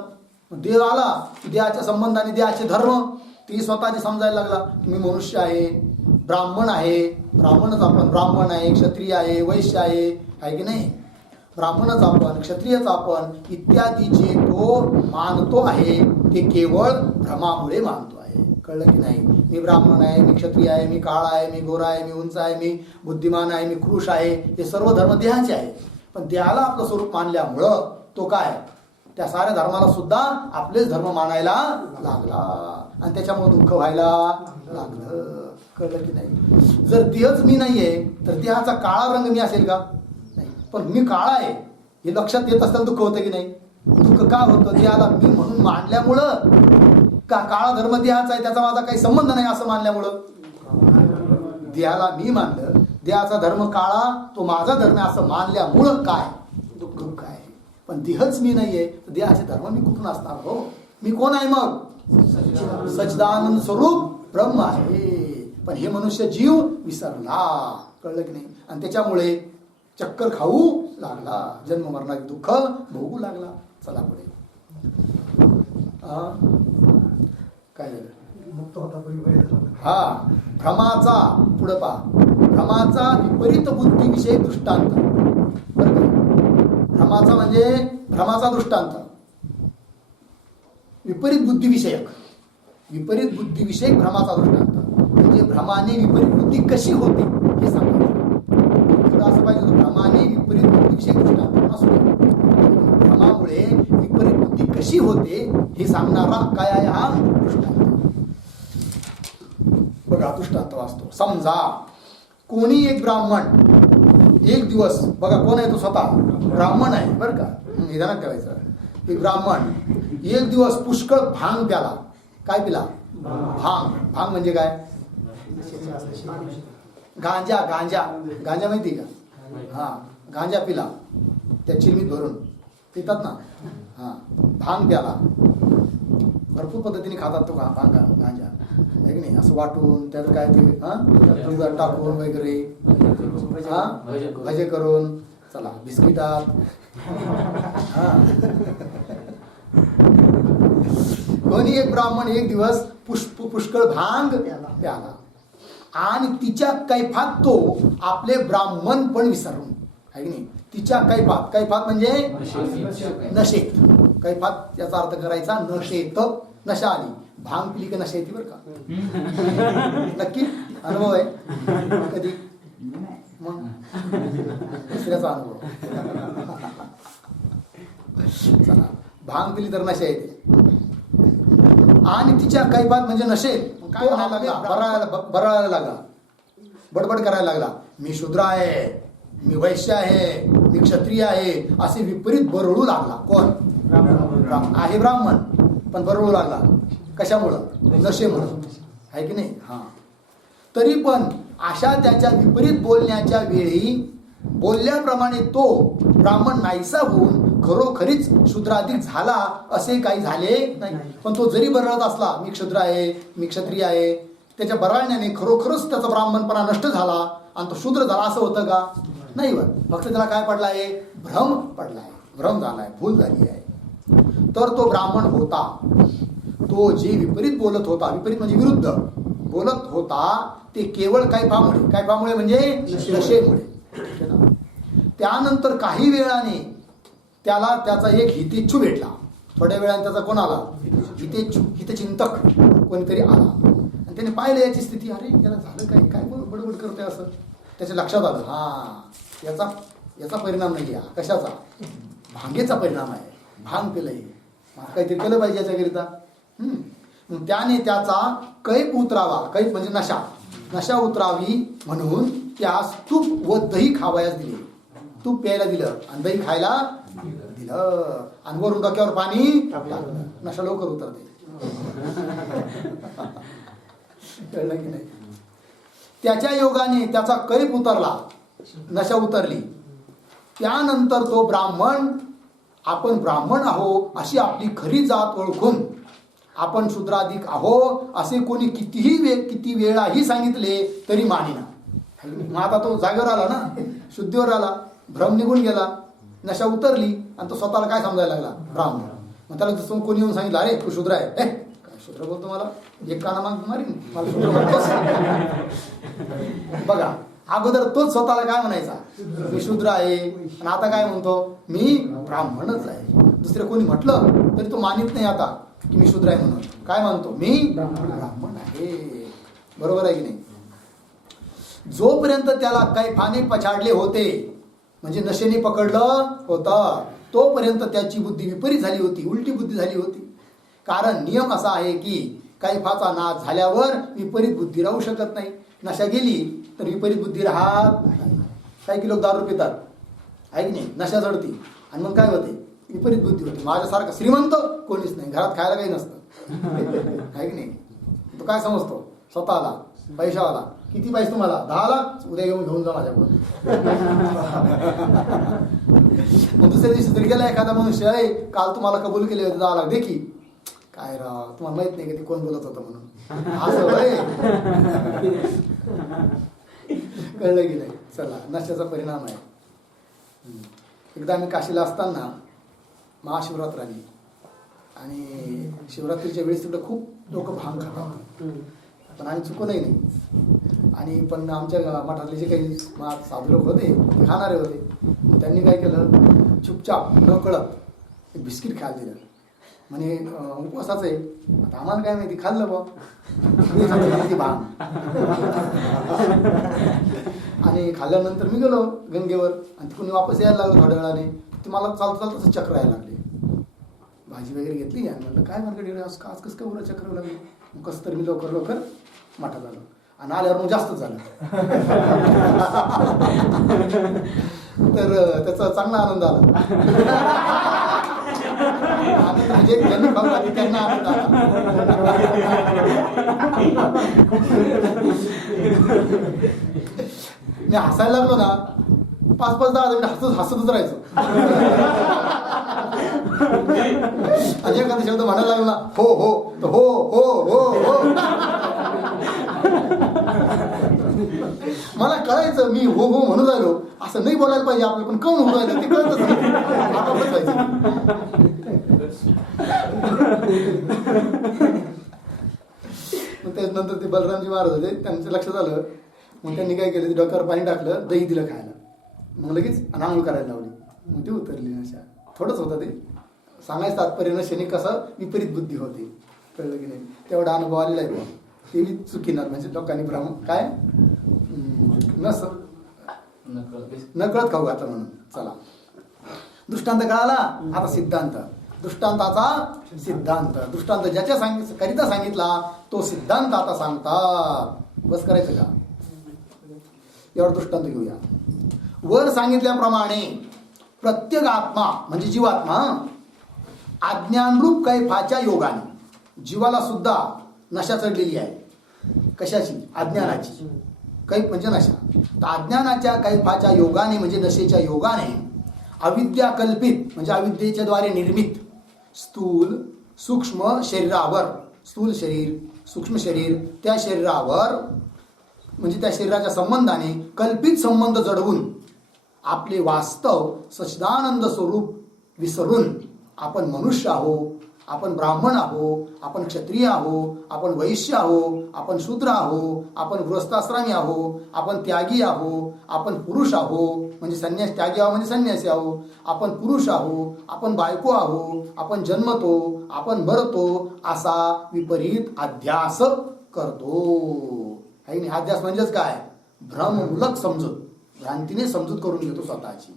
देह आला, देहाच्या संबंधाने देहाचे धर्म ती स्वतःचे समजायला लागला. मी मनुष्य आहे, ब्राह्मण आहे, ब्राह्मणच आपण, ब्राह्मण आहे, क्षत्रिय आहे, वैश्य आहे की नाही. ब्राह्मणच आपण, क्षत्रियच आपण इत्यादी जे तो मानतो आहे ते केवळ भ्रमामुळे मानतो आहे. कळलं की नाही? मी ब्राह्मण आहे, मी क्षत्रिय आहे, मी काळा आहे, मी गोरा आहे, मी उंच आहे, मी बुद्धिमान आहे, मी कृश आहे, हे सर्व धर्म देहाचे आहे. पण देहाला आपलं स्वरूप मानल्यामुळं तो काय त्या साऱ्या धर्माला सुद्धा आपलेच धर्म मानायला लागला आणि त्याच्यामुळे दुःख व्हायला लागलं. कळलं की नाही? जर देहच मी नाहीये तर देहाचा काळा रंग मी असेल का? नाही. पण मी काळा आहे हे लक्षात येत असताना दुःख होतं की नाही? दुःख का होतं? देहाला मी म्हणून मानल्यामुळं का? काळा धर्म देहाचा आहे त्याचा माझा काही संबंध नाही असं मानल्यामुळं. देहाला मी मानलं, देहाचा धर्म काळा तो माझा धर्म आहे असं मानल्यामुळं काय दुःख आहे. पण देहच मी नाहीये तर देहाचे धर्म मी कुठून असणार? हो, मी कोण आहे मग? सच्चिदानंद स्वरूप ब्रह्म आहे. पण हे मनुष्य जीव विसरला. कळलं की नाही? आणि त्याच्यामुळे चक्कर खाऊ लागला, जन्म मरणाचे दुःख भोगू लागला. चला पुढे. काय झालं? हा, भ्रमाचा पुढे पहा. भ्रमाचा विपरीत बुद्धीविषयी दृष्टांत. बरं का? भ्रमाचा म्हणजे भ्रमाचा दृष्टांत विपरीत बुद्धिविषयक. विपरीत बुद्धिविषयक भ्रमाचा दृष्टांत म्हणजे भ्रमाने विपरीत बुद्धी कशी होते हे सांगायचं. असं पाहिजे होतं, भ्रमाने विपरीत बुद्धिविषयक दृष्टांत असू दे. भ्रमामुळे विपरीत बुद्धी कशी होते हे सांगणारा काय आहे हा दृष्टांत. बघा दृष्टांत वाचतो. समजा कोणी एक ब्राह्मण एक दिवस, बघा कोण आहे तो? स्वतः ब्राह्मण आहे बरं का, निदान ठेवायचं. एक ब्राह्मण एक दिवस पुष्कळ भांग प्याला. काय पिला? भांग. भांग म्हणजे काय? गांजा. गांजा गांजा माहिती का? हा, गांजा पिला त्या चिरमीत भरून पितात ना. हा, भांग प्याला. भरपूर पद्धतीने खातात तो भांग गांजा आहे की नाही? असं वाटून त्याचं काय ते दुधात टाकून वगैरे, हा, भजे करून, चला बिस्किटात. हा, कोणी एक ब्राह्मण एक दिवस पुष्कळ भांग प्याला आणि तिच्या कैफात तो आपले ब्राह्मण पण विसरून, आहे की नाही? तिच्या कैफात. कैफात म्हणजे नशेत. कैफात याचा अर्थ करायचा नशेत. नशा आली. भांग पिली का नशा येते बरं का? नक्की अनुभव आहे कधी? मग दुसऱ्याचा अनुभव. चला, भांग पिली तर नशा येते आणि तिच्या कैफात म्हणजे नशेत काय म्हणायला लागला? बरळायला लागला, बडबड करायला लागला. मी शूद्र आहे, मी वैश्य आहे, मी क्षत्रिय आहे असे विपरीत बरळू लागला. कोण? आहे ब्राह्मण पण बरळू लागला. कशामुळं? नशेमुळं, आहे की नाही? हा. तरी पण अशा त्याच्या विपरीत बोलण्याच्या वेळी बोलल्याप्रमाणे तो ब्राह्मण नाहीसा होऊन खरोखरीच शूद्राधिक झाला असे काही झाले नाही. पण तो जरी बरळत असला, मी क्षुद्र आहे, मी क्षत्रिय आहे, त्याच्या बरळण्याने खरोखरच त्याचा ब्राह्मणपणा नष्ट झाला आणि तो शूद्र झाला असं होतं का? नाही होत. फक्त त्याला काय पडला आहे? भ्रम पडला आहे, भ्रम झाला आहे, भूल झाली आहे. तर तो ब्राह्मण होता, तो जे विपरीत बोलत होता, विपरीत म्हणजे विरुद्ध बोलत होता, ते केवळ कैफामुळे. कैफामुळे म्हणजे नशेमुळे. त्यानंतर काही वेळाने त्याला त्याचा एक हितेच्छू भेटला. थोड्या वेळाने त्याचा कोण आला? हितेच्छू, हितचिंतक कोणीतरी आला आणि त्याने पाहिलं याची स्थिती. अरे याला झालं काय? काय बडबड करतोय असं? त्याच्या लक्षात आलं, हा याचा परिणाम नाही आहे. कशाचा? भांगेचा परिणाम आहे. भांग पिलंय, काहीतरी केलं पाहिजे याच्याकरिता. त्याने त्याचा कैफ उतरावा. कैफ म्हणजे नशा उतरावी म्हणून त्यास तूप व दही खावयास दिले. तूप प्यायला दिलं आणि दही खायला दिलं आणि वरून डोक्यावर पाणी टाकलं. नशा लवकर उतरते. कळलं की नाही? त्याच्या योगाने त्याचा कैफ उतरला, नशा उतरली. त्यानंतर तो ब्राह्मण, आपण ब्राह्मण आहो अशी आपली खरी जात ओळखून आपण शूद्राधिक आहो असे कोणी किती वेळाही सांगितले तरी मानेना. मग आता तो जागेवर आला ना, शुद्धीवर आला, भ्रम निघून गेला, नशा उतरली आणि तो स्वतःला काय समजायला लागला? ब्राह्मण. मग त्याला जसं कोणी येऊन सांगितलं, अरे तू शूद्र आहे. काय शूद्र बोलतो? मला एक काना माग मारीन, मला शूद्र बोलतोस. बघा अगोदर तोच स्वतःला काय म्हणायचा, मी शूद्र आहे, आणि आता काय म्हणतो, मी ब्राह्मणच आहे. दुसरे कोणी म्हटलं तरी तो मानित नाही आता की मी शूद्र आहे म्हणून. काय म्हणतो, मी ब्राह्मण आहे. बरोबर आहे की नाही? जोपर्यंत त्याला कैफाने पछाडले होते, म्हणजे नशेने पकडलं होतं, तोपर्यंत त्याची बुद्धी विपरीत झाली होती, उलटी बुद्धी झाली होती. कारण नियम असा आहे की कैफाचा नाश झाल्यावर विपरीत बुद्धी राहू शकत नाही. नशा गेली तर विपरीत बुद्धी राहत नाही. काही लोक दारू पितात, आहे की नाही, नशा चढती, आणि मग काय होते, विपरीत बुद्धी होते. माझ्यासारखं श्रीमंत कोणीच नाही, घरात खायला काही नसतं, आहे की नाही. तो काय समजतो स्वतःला, पैशावाला. किती पाहिजे तुम्हाला, 10 लाख, उद्या घेऊन जा माझ्याकडून. मग दुसऱ्या दिवशी जर गेला एखादा मनुष्य, आहे काल तुम्हाला कबूल केले होते 10 लाख, देखी काय राव, तुम्हाला माहित नाही का ते कोण बोलत होतं म्हणून, असं होय. कळलं की नाही. चला, नशाचा परिणाम आहे. एकदा आम्ही काशीला असताना महाशिवरात्र आली, आणि शिवरात्रीच्या वेळेस तिकडे खूप लोक भांग खातात, पण आम्ही चुकूनही नाही. आणि पण आमच्या मठातले जे काही साधू लोक होते ते खाणारे होते. त्यांनी काय केलं, चुपचाप न कळत एक बिस्किट खायला दिलं. म्हणे उपवासाचं आहे, आता आम्हाला काय माहिती, खाल्लं बा भांग. आणि खाल्ल्यानंतर मी गेलो गंगेवर, आणि तिकडून वापस यायला लागलो थोड्या वेळाने. ते मला चालतं चालतं चक्र यायला लागले. भाजी वगैरे घेतली आणि म्हणलं काय म्हणलं आज कसं काय उरा चक्र लागले. मग कसं तर मी लवकर मठात आलो, आणि आल्यावर मग जास्तच झालं. तर त्याचा चांगला आनंद आला. आनंद म्हणजे ज्यांनी बघला त्यांना आनंद आला. मी हसायला लागलो ना, 5-10 मिनिट हसतच राहायचो. आणि एखादा शब्द म्हणायला लागलो ना, हो हो तर हो हो हो हो. मला कळायचं मी हो हो म्हणून राहिलो, असं नाही बोलायला पाहिजे आपलं, पण कोण होऊ राहिलं ते कळतच नाही. आपापच व्हायचं. मग त्याच्यानंतर ते बलरामजी महाराज होते, त्यांचं लक्षात आलं. मग त्यांनी काय केलं, डोक्यावर पाणी टाकलं, दही दिलं खायला, मग लगेच आंघोळ करायला लावली. मग ते उतरली नशा. थोडंच होतं ते. सांगायचं तात्पर्य नशेने कसं विपरीत बुद्धी होते. कळलं की नाही. तेवढा अनुभव आलेला आहे. ते मी चुकीनार, म्हणजे लोकांनी ब्राह्मण काय नकळत खाऊ घातलं म्हणून. चला, दृष्टांत कळाला. आता सिद्धांत. दृष्टांताचा सिद्धांत. दृष्टांत ज्याच्या करिता सांगितला तो सिद्धांत आता सांगतात. बस करायचं का, एवढा दृष्टांत घेऊया. वर सांगितल्याप्रमाणे प्रत्येक आत्मा म्हणजे जीवात्मा अज्ञानरूप कैफाच्या योगाने, जीवाला सुद्धा नशा चढलेली आहे. कशाची, अज्ञानाची. कैफ म्हणजे नशा. तर अज्ञानाच्या कैफाच्या योगाने म्हणजे नशेच्या योगाने अविद्या कल्पित म्हणजे अविद्येच्या द्वारे निर्मित स्थूल सूक्ष्म शरीरावर, स्थूल शरीर सूक्ष्म शरीर, त्या शरीरावर म्हणजे त्या शरीराच्या संबंधाने कल्पित संबंध जडवून आपले वास्तव सच्चिदानंद स्वरूप विसरून आपण मनुष्य आहो, आपण ब्राह्मण आहो, आपण क्षत्रिय आहो, आपण वैश्य आहो, आपण शूद्र आहो, आपण गृहस्थाश्रमी आहो, आपण त्यागी आहो, आपण पुरुष आहो म्हणजे संन्यास, त्यागी आहो म्हणजे संन्यासी आहो, आपण पुरुष आहो, आपण बायको आहो, आपण जन्मतो, आपण मरतो, असा विपरीत अध्यास करतो. आहे नाही. अध्यास म्हणजेच काय, भ्रममूलक समजूत, भ्रांतीने समजूत करून घेतो स्वतःची.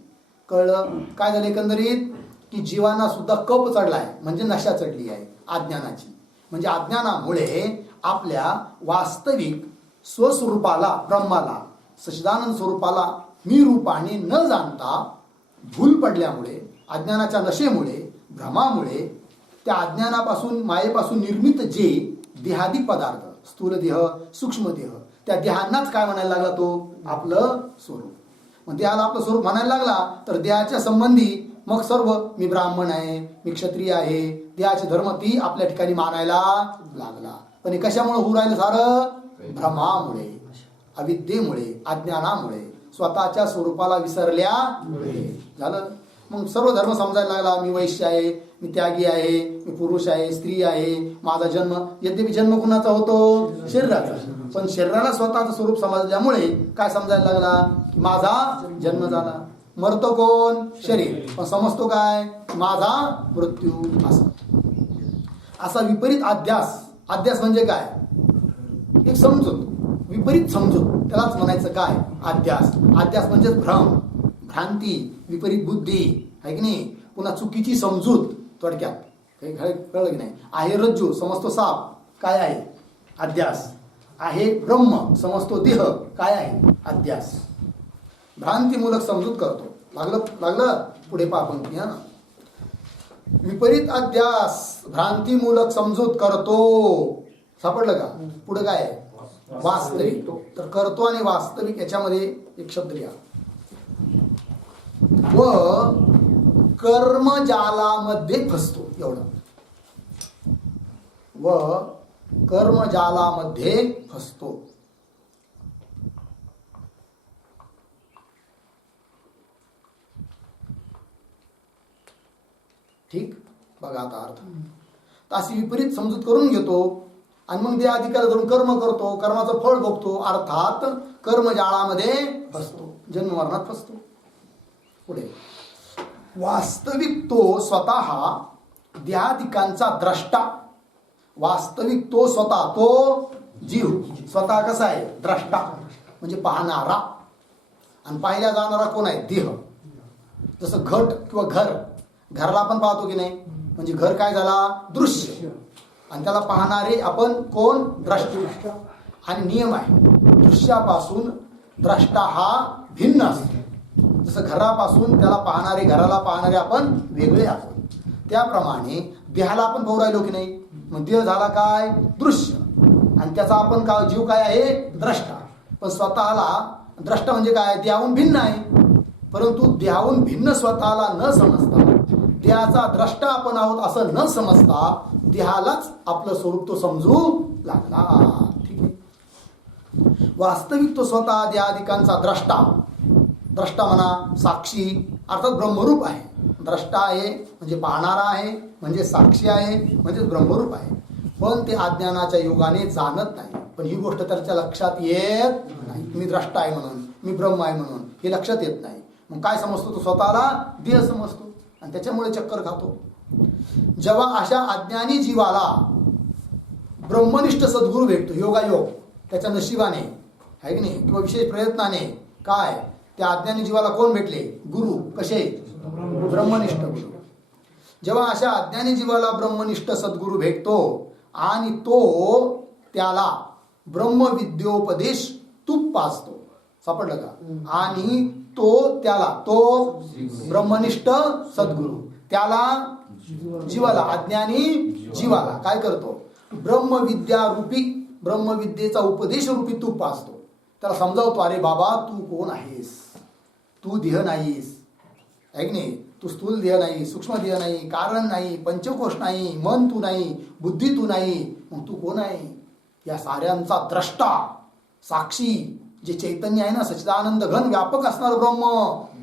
कळलं काय झालं एकंदरीत, की जीवांना सुद्धा कप चढलाय म्हणजे नशा चढली आहे अज्ञानाची. म्हणजे अज्ञानामुळे आपल्या वास्तविक स्वस्वरूपाला, ब्रह्माला, सच्चिदानंद स्वरूपाला मी रूपाने न जाणता भूल पडल्यामुळे, अज्ञानाच्या नशेमुळे, भ्रमामुळे, त्या अज्ञानापासून मायेपासून निर्मित जे देहादी पदार्थ, स्थूल देह सूक्ष्म देह, त्या देहांनाच काय म्हणायला लागला तो, आपलं स्वरूप. मग देहाला आपलं स्वरूप म्हणायला लागला तर देहाच्या संबंधी मग सर्व मी ब्राह्मण आहे, मी क्षत्रिय आहे, देहाचे धर्म ती आपल्या ठिकाणी मानायला लागला. पण हे कशामुळे होऊ राहिलं सारं, भ्रमामुळे, अविद्येमुळे, अज्ञानामुळे, स्वतःच्या स्वरूपाला विसरल्यामुळे झालं. मग सर्व धर्म समजायला लागला. मी वैश्य आहे, मी त्यागी आहे, मी पुरुष आहे, स्त्री आहे, माझा जन्म. यद्यपि जन्म कुणाचा होतो? शरीराचा. पण शरीराला स्वतःचं स्वरूप समजल्यामुळे काय समजायला लागला? माझा जन्म झाला. मरतो कोण? शरीर. पण समजतो काय? माझा मृत्यू. असा विपरीत अध्यास. अध्यास म्हणजे काय? एक समजूत, विपरीत समजूत, त्यालाच म्हणायचं काय? अध्यास. अध्यास म्हणजे भ्रम, भ्रांती, विपरीत बुद्धी आहे की नाही. पुन्हा चुकीची समजूत. थोडक्यात काही कळलं की नाही? आहे रज्जू, समजतो साप, काय आहे? अध्यास. आहे ब्रह्म, समजतो देह, काय आहे? अध्यास. भ्रांतीमूलक समजूत करतो. लागलं पुढे पहा पंक्ती. विपरीत अध्यास, भ्रांतीमूलक समजूत करतो. सापडलं का? पुढे काय आहे? वास्तविक. तर करतो आणि वास्तविक याच्यामध्ये एक शब्द लिहा. व कर्मजालामध्ये फसतो. एवढं. व कर्मजालामध्ये फसतो. ठीक. बघा आता अर्थ. तर अशी विपरीत समजूत करून घेतो आणि मग ते अधिकार धरून कर्म करतो, कर्माचं फळ भोगतो, अर्थात कर्मजाळामध्ये फसतो, जन्ममरणात फसतो. पुढे वास्तविक तो स्वतः देहादिकांचा द्रष्टा. वास्तविक तो स्वतः, तो जीव स्वतः कसा आहे? द्रष्टा म्हणजे पाहणारा. आणि पाहिल्या जाणारा कोण आहे? देह. जसं घट किंवा घर, घराला आपण पाहतो की नाही? म्हणजे घर काय झाला? दृश्य. आणि त्याला पाहणारे आपण कोण? द्रष्टा. आणि नियम आहे, दृश्यापासून द्रष्टा हा भिन्न असतो. जसं घरापासून त्याला पाहणारे, घराला पाहणारे आपण वेगळे आहोत. त्याप्रमाणे देहाला आपण पाहू राहिलो की नाही? मग देह झाला काय? दृश्य. आणि त्याचा आपण काय? जीव काय आहे? द्रष्टा. पण स्वतःला द्रष्टा म्हणजे काय? देहाहून भिन्न आहे. परंतु देहाहून भिन्न स्वतःला न समजता, देहाचा द्रष्टा आपण आहोत असं न समजता, देहालाच आपलं स्वरूप तो समजू लागला. ठीक आहे. वास्तविक तो स्वतः देहादिकांचा द्रष्टा. द्रष्टा म्हणा, साक्षी, अर्थात ब्रह्मरूप आहे. द्रष्टा आहे म्हणजे पाहणारा आहे, म्हणजे साक्षी आहे, म्हणजे ब्रह्मरूप आहे. पण ते अज्ञानाच्या योगाने जाणत नाही. पण ही गोष्ट त्याच्या लक्षात येत नाही. मी द्रष्टा आहे म्हणून, मी ब्रह्म आहे म्हणून हे लक्षात येत नाही. मग काय समजतो? तो स्वतःला देह समजतो आणि त्याच्यामुळे चक्कर खातो. जेव्हा अशा अज्ञानी जीवाला ब्रह्मनिष्ठ सद्गुरू भेटतो, योगायोग, त्याच्या नशिबाने आहे की नाही, किंवा विशेष प्रयत्नाने, काय त्या अज्ञानी जीवाला कोण भेटले? गुरु. कसे? ब्रह्मनिष्ठ गुरु. जेव्हा अशा अज्ञानी जीवाला ब्रह्मनिष्ठ सद्गुरू भेटतो आणि तो त्याला ब्रह्मविद्योपदेश तूप पाजतो. सापडलं का? आणि तो त्याला, तो ब्रह्मनिष्ठ सद्गुरू त्याला, जीवाला, अज्ञानी जीवाला काय करतो? ब्रह्मविद्या रूपी, ब्रह्मविद्येचा उपदेश रूपी तूप पाजतो. त्याला समजावतो, अरे बाबा तू कोण आहेस? तू देह नाहीस, आहे की नाही? तू स्थूल देह नाही, सूक्ष्म देह नाही, कारण नाही, पंचकोश नाही, मन तू नाही, बुद्धी तू नाही. मग तू कोण आहे? या साऱ्यांचा द्रष्टा, साक्षी, जे चैतन्य आहे ना, सच्चिदानंद घन व्यापक असणार ब्रह्म,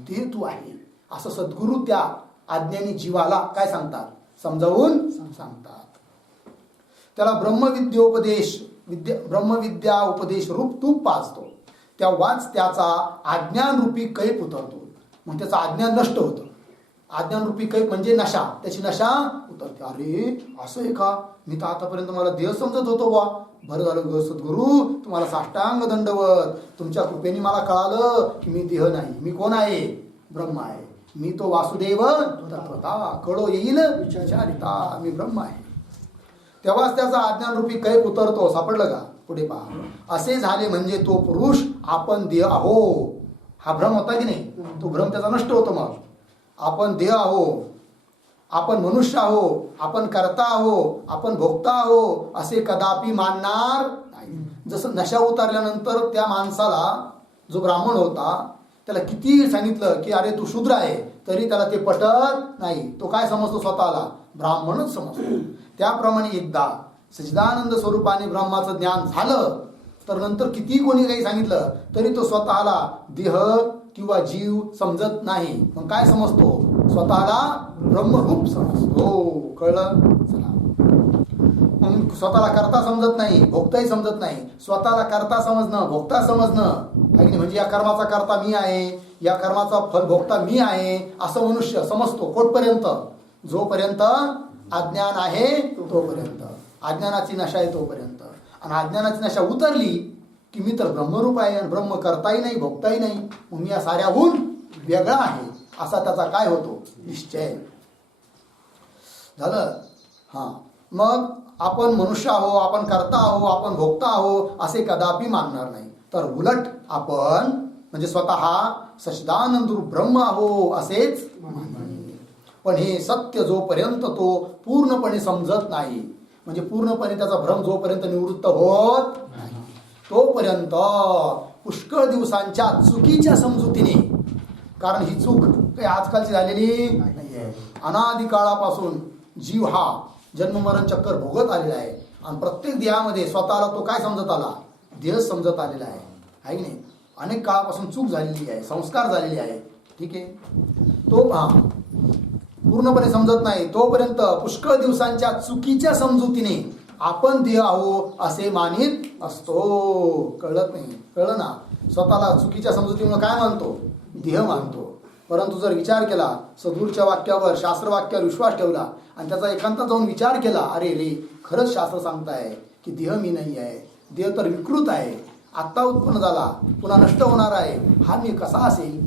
ते तू आहे. असं सद्गुरू त्या अज्ञानी जीवाला काय सांगतात? समजावून सांगतात. त्याला ब्रह्मविद्या उपदेश रूप तूप पाजतो. तेव्हाच त्याचा अज्ञान रूपी कैप उतरतो. मग त्याचा अज्ञान नष्ट होतं. अज्ञान रूपी कैप म्हणजे नशा, त्याची नशा उतरते. अरे असं आहे का? मी तर आतापर्यंत मला देह समजत होतो बा. बरं झालं सद्गुरू, तुम्हाला साष्टांग दंडवत. तुमच्या कृपेने मला कळालं की मी देह नाही, मी कोण आहे? ब्रह्म आहे. मी तो वासुदेव तत्वता, कळो येईल विचारिता, मी ब्रह्म आहे. तेव्हाच त्याचा अज्ञान रूपी कैप उतरतो. सापडलं का? पुढे पहा. असे झाले म्हणजे तो पुरुष आपण देह आहो. हा भ्रम होता की नाही? तो भ्रम त्याचा नष्ट होतो. मग आपण देह आहो, आपण मनुष्य आहो, आपण कर्ता आहो, आपण भोक्ता आहो असे कदापि मानणार नाही. जसं नशा उतरल्यानंतर त्या माणसाला, जो ब्राह्मण होता, त्याला किती सांगितलं की अरे तू शूद्र आहे, तरी त्याला ते पटत नाही. तो काय समजतो? स्वतःला ब्राह्मणच समजतो. त्याप्रमाणे एकदा सच्चिदानंद स्वरूपाने ब्रह्माचं ज्ञान झालं तर नंतर किती कोणी काही सांगितलं तरी तो स्वतःला देह किंवा जीव समजत नाही. मग काय समजतो? स्वतःला ब्रह्मरूप समजतो. कळलं? चला, मग स्वतःला करता समजत नाही, भोगताही समजत नाही. स्वतःला करता समजणं, भोगता समजणं आहे की नाही, म्हणजे या कर्माचा करता मी आहे, या कर्माचा फल भोगता मी आहे, असं मनुष्य समजतो. कोठपर्यंत? जोपर्यंत अज्ञान आहे तोपर्यंत, अज्ञानाची नशा आहे तोपर्यंत. आणि अज्ञानाची नशा उतरली की मी तर ब्रह्मरूप आहे आणि ब्रह्म करताही नाही, भोगताही नाही, मग मी या साऱ्याहून वेगळा आहे, असा त्याचा काय होतो? निश्चय झालं. हां, मग आपण मनुष्य आहो, आपण करता आहो, आपण भोगता आहो असे कदापि मानणार नाही. तर उलट आपण म्हणजे स्वतः सच्चिदानंद रूप ब्रह्म आहो असेच मानणार. पण हे सत्य जोपर्यंत तो पूर्णपणे समजत नाही, म्हणजे पूर्णपणे त्याचा भ्रम जोपर्यंत निवृत्त होत नाही, तोपर्यंत पुष्कळ दिवसांच्या चुकीच्या समजुतीने, कारण ही चूक काही आजकालची झालेली नाही आहे, अनादी काळापासून जीव हा जन्ममरण चक्कर भोगत आलेला आहे. आणि प्रत्येक देहामध्ये स्वतःला तो काय समजत आला? देह समजत आलेला आहे की नाही. अनेक काळापासून चूक झालेली आहे, संस्कार झालेले आहे. ठीक आहे, तो पूर्णपणे समजत नाही तोपर्यंत पुष्कळ दिवसांच्या चुकीच्या समजुतीने आपण देह आहो असे मानित असतो. कळत नाही? कळलं ना? स्वतःला चुकीच्या समजुतीमुळे काय मानतो? देह मानतो. परंतु जर विचार केला, सद्गुरूच्या वाक्यावर, शास्त्रवाक्यावर विश्वास ठेवला आणि त्याचा एकांतात जाऊन विचार केला, अरे रे, खरंच शास्त्र सांगताय की देह मी नाही आहे, देह तर विकृत आहे, आत्ता उत्पन्न झाला, पुन्हा नष्ट होणार आहे, हा मी कसा असेल?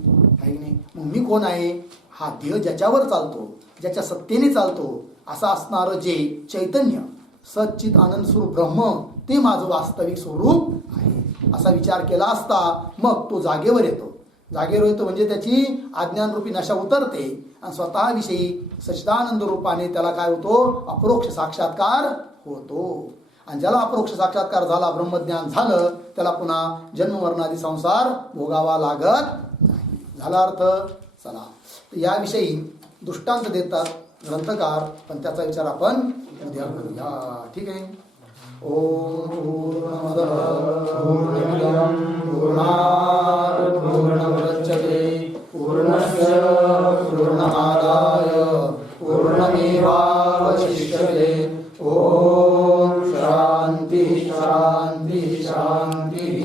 आहे की नाही? मग मी कोण आहे? हा देह ज्याच्यावर चालतो, ज्याच्या सत्तेने चालतो, असं असणारं जे चैतन्य सच्चित आनंद स्वरूप ब्रह्म, ते माझं वास्तविक स्वरूप आहे, असा विचार केला असता मग तो जागेवर येतो. जागेवर येतो म्हणजे त्याची अज्ञानरूपी नशा उतरते आणि स्वतःविषयी सच्चिदानंद रूपाने त्याला काय होतो? अपरोक्ष साक्षात्कार होतो. आणि ज्याला अपरोक्ष साक्षात्कार झाला, ब्रह्मज्ञान झालं, त्याला पुन्हा जन्ममरणादी संसार भोगावा लागत नाही. झाला अर्थ? चला, याविषयी दृष्टांत देतात ग्रंथकार, पण त्याचा विचार आपण उद्या करूया. ठीक आहे. ओम पूर्णमदः पूर्णमिदं पूर्णात् पूर्णमुदच्यते पूर्णस्य पूर्णमादाय पूर्णमेवावशिष्यते. ओम शांति शांति शांति.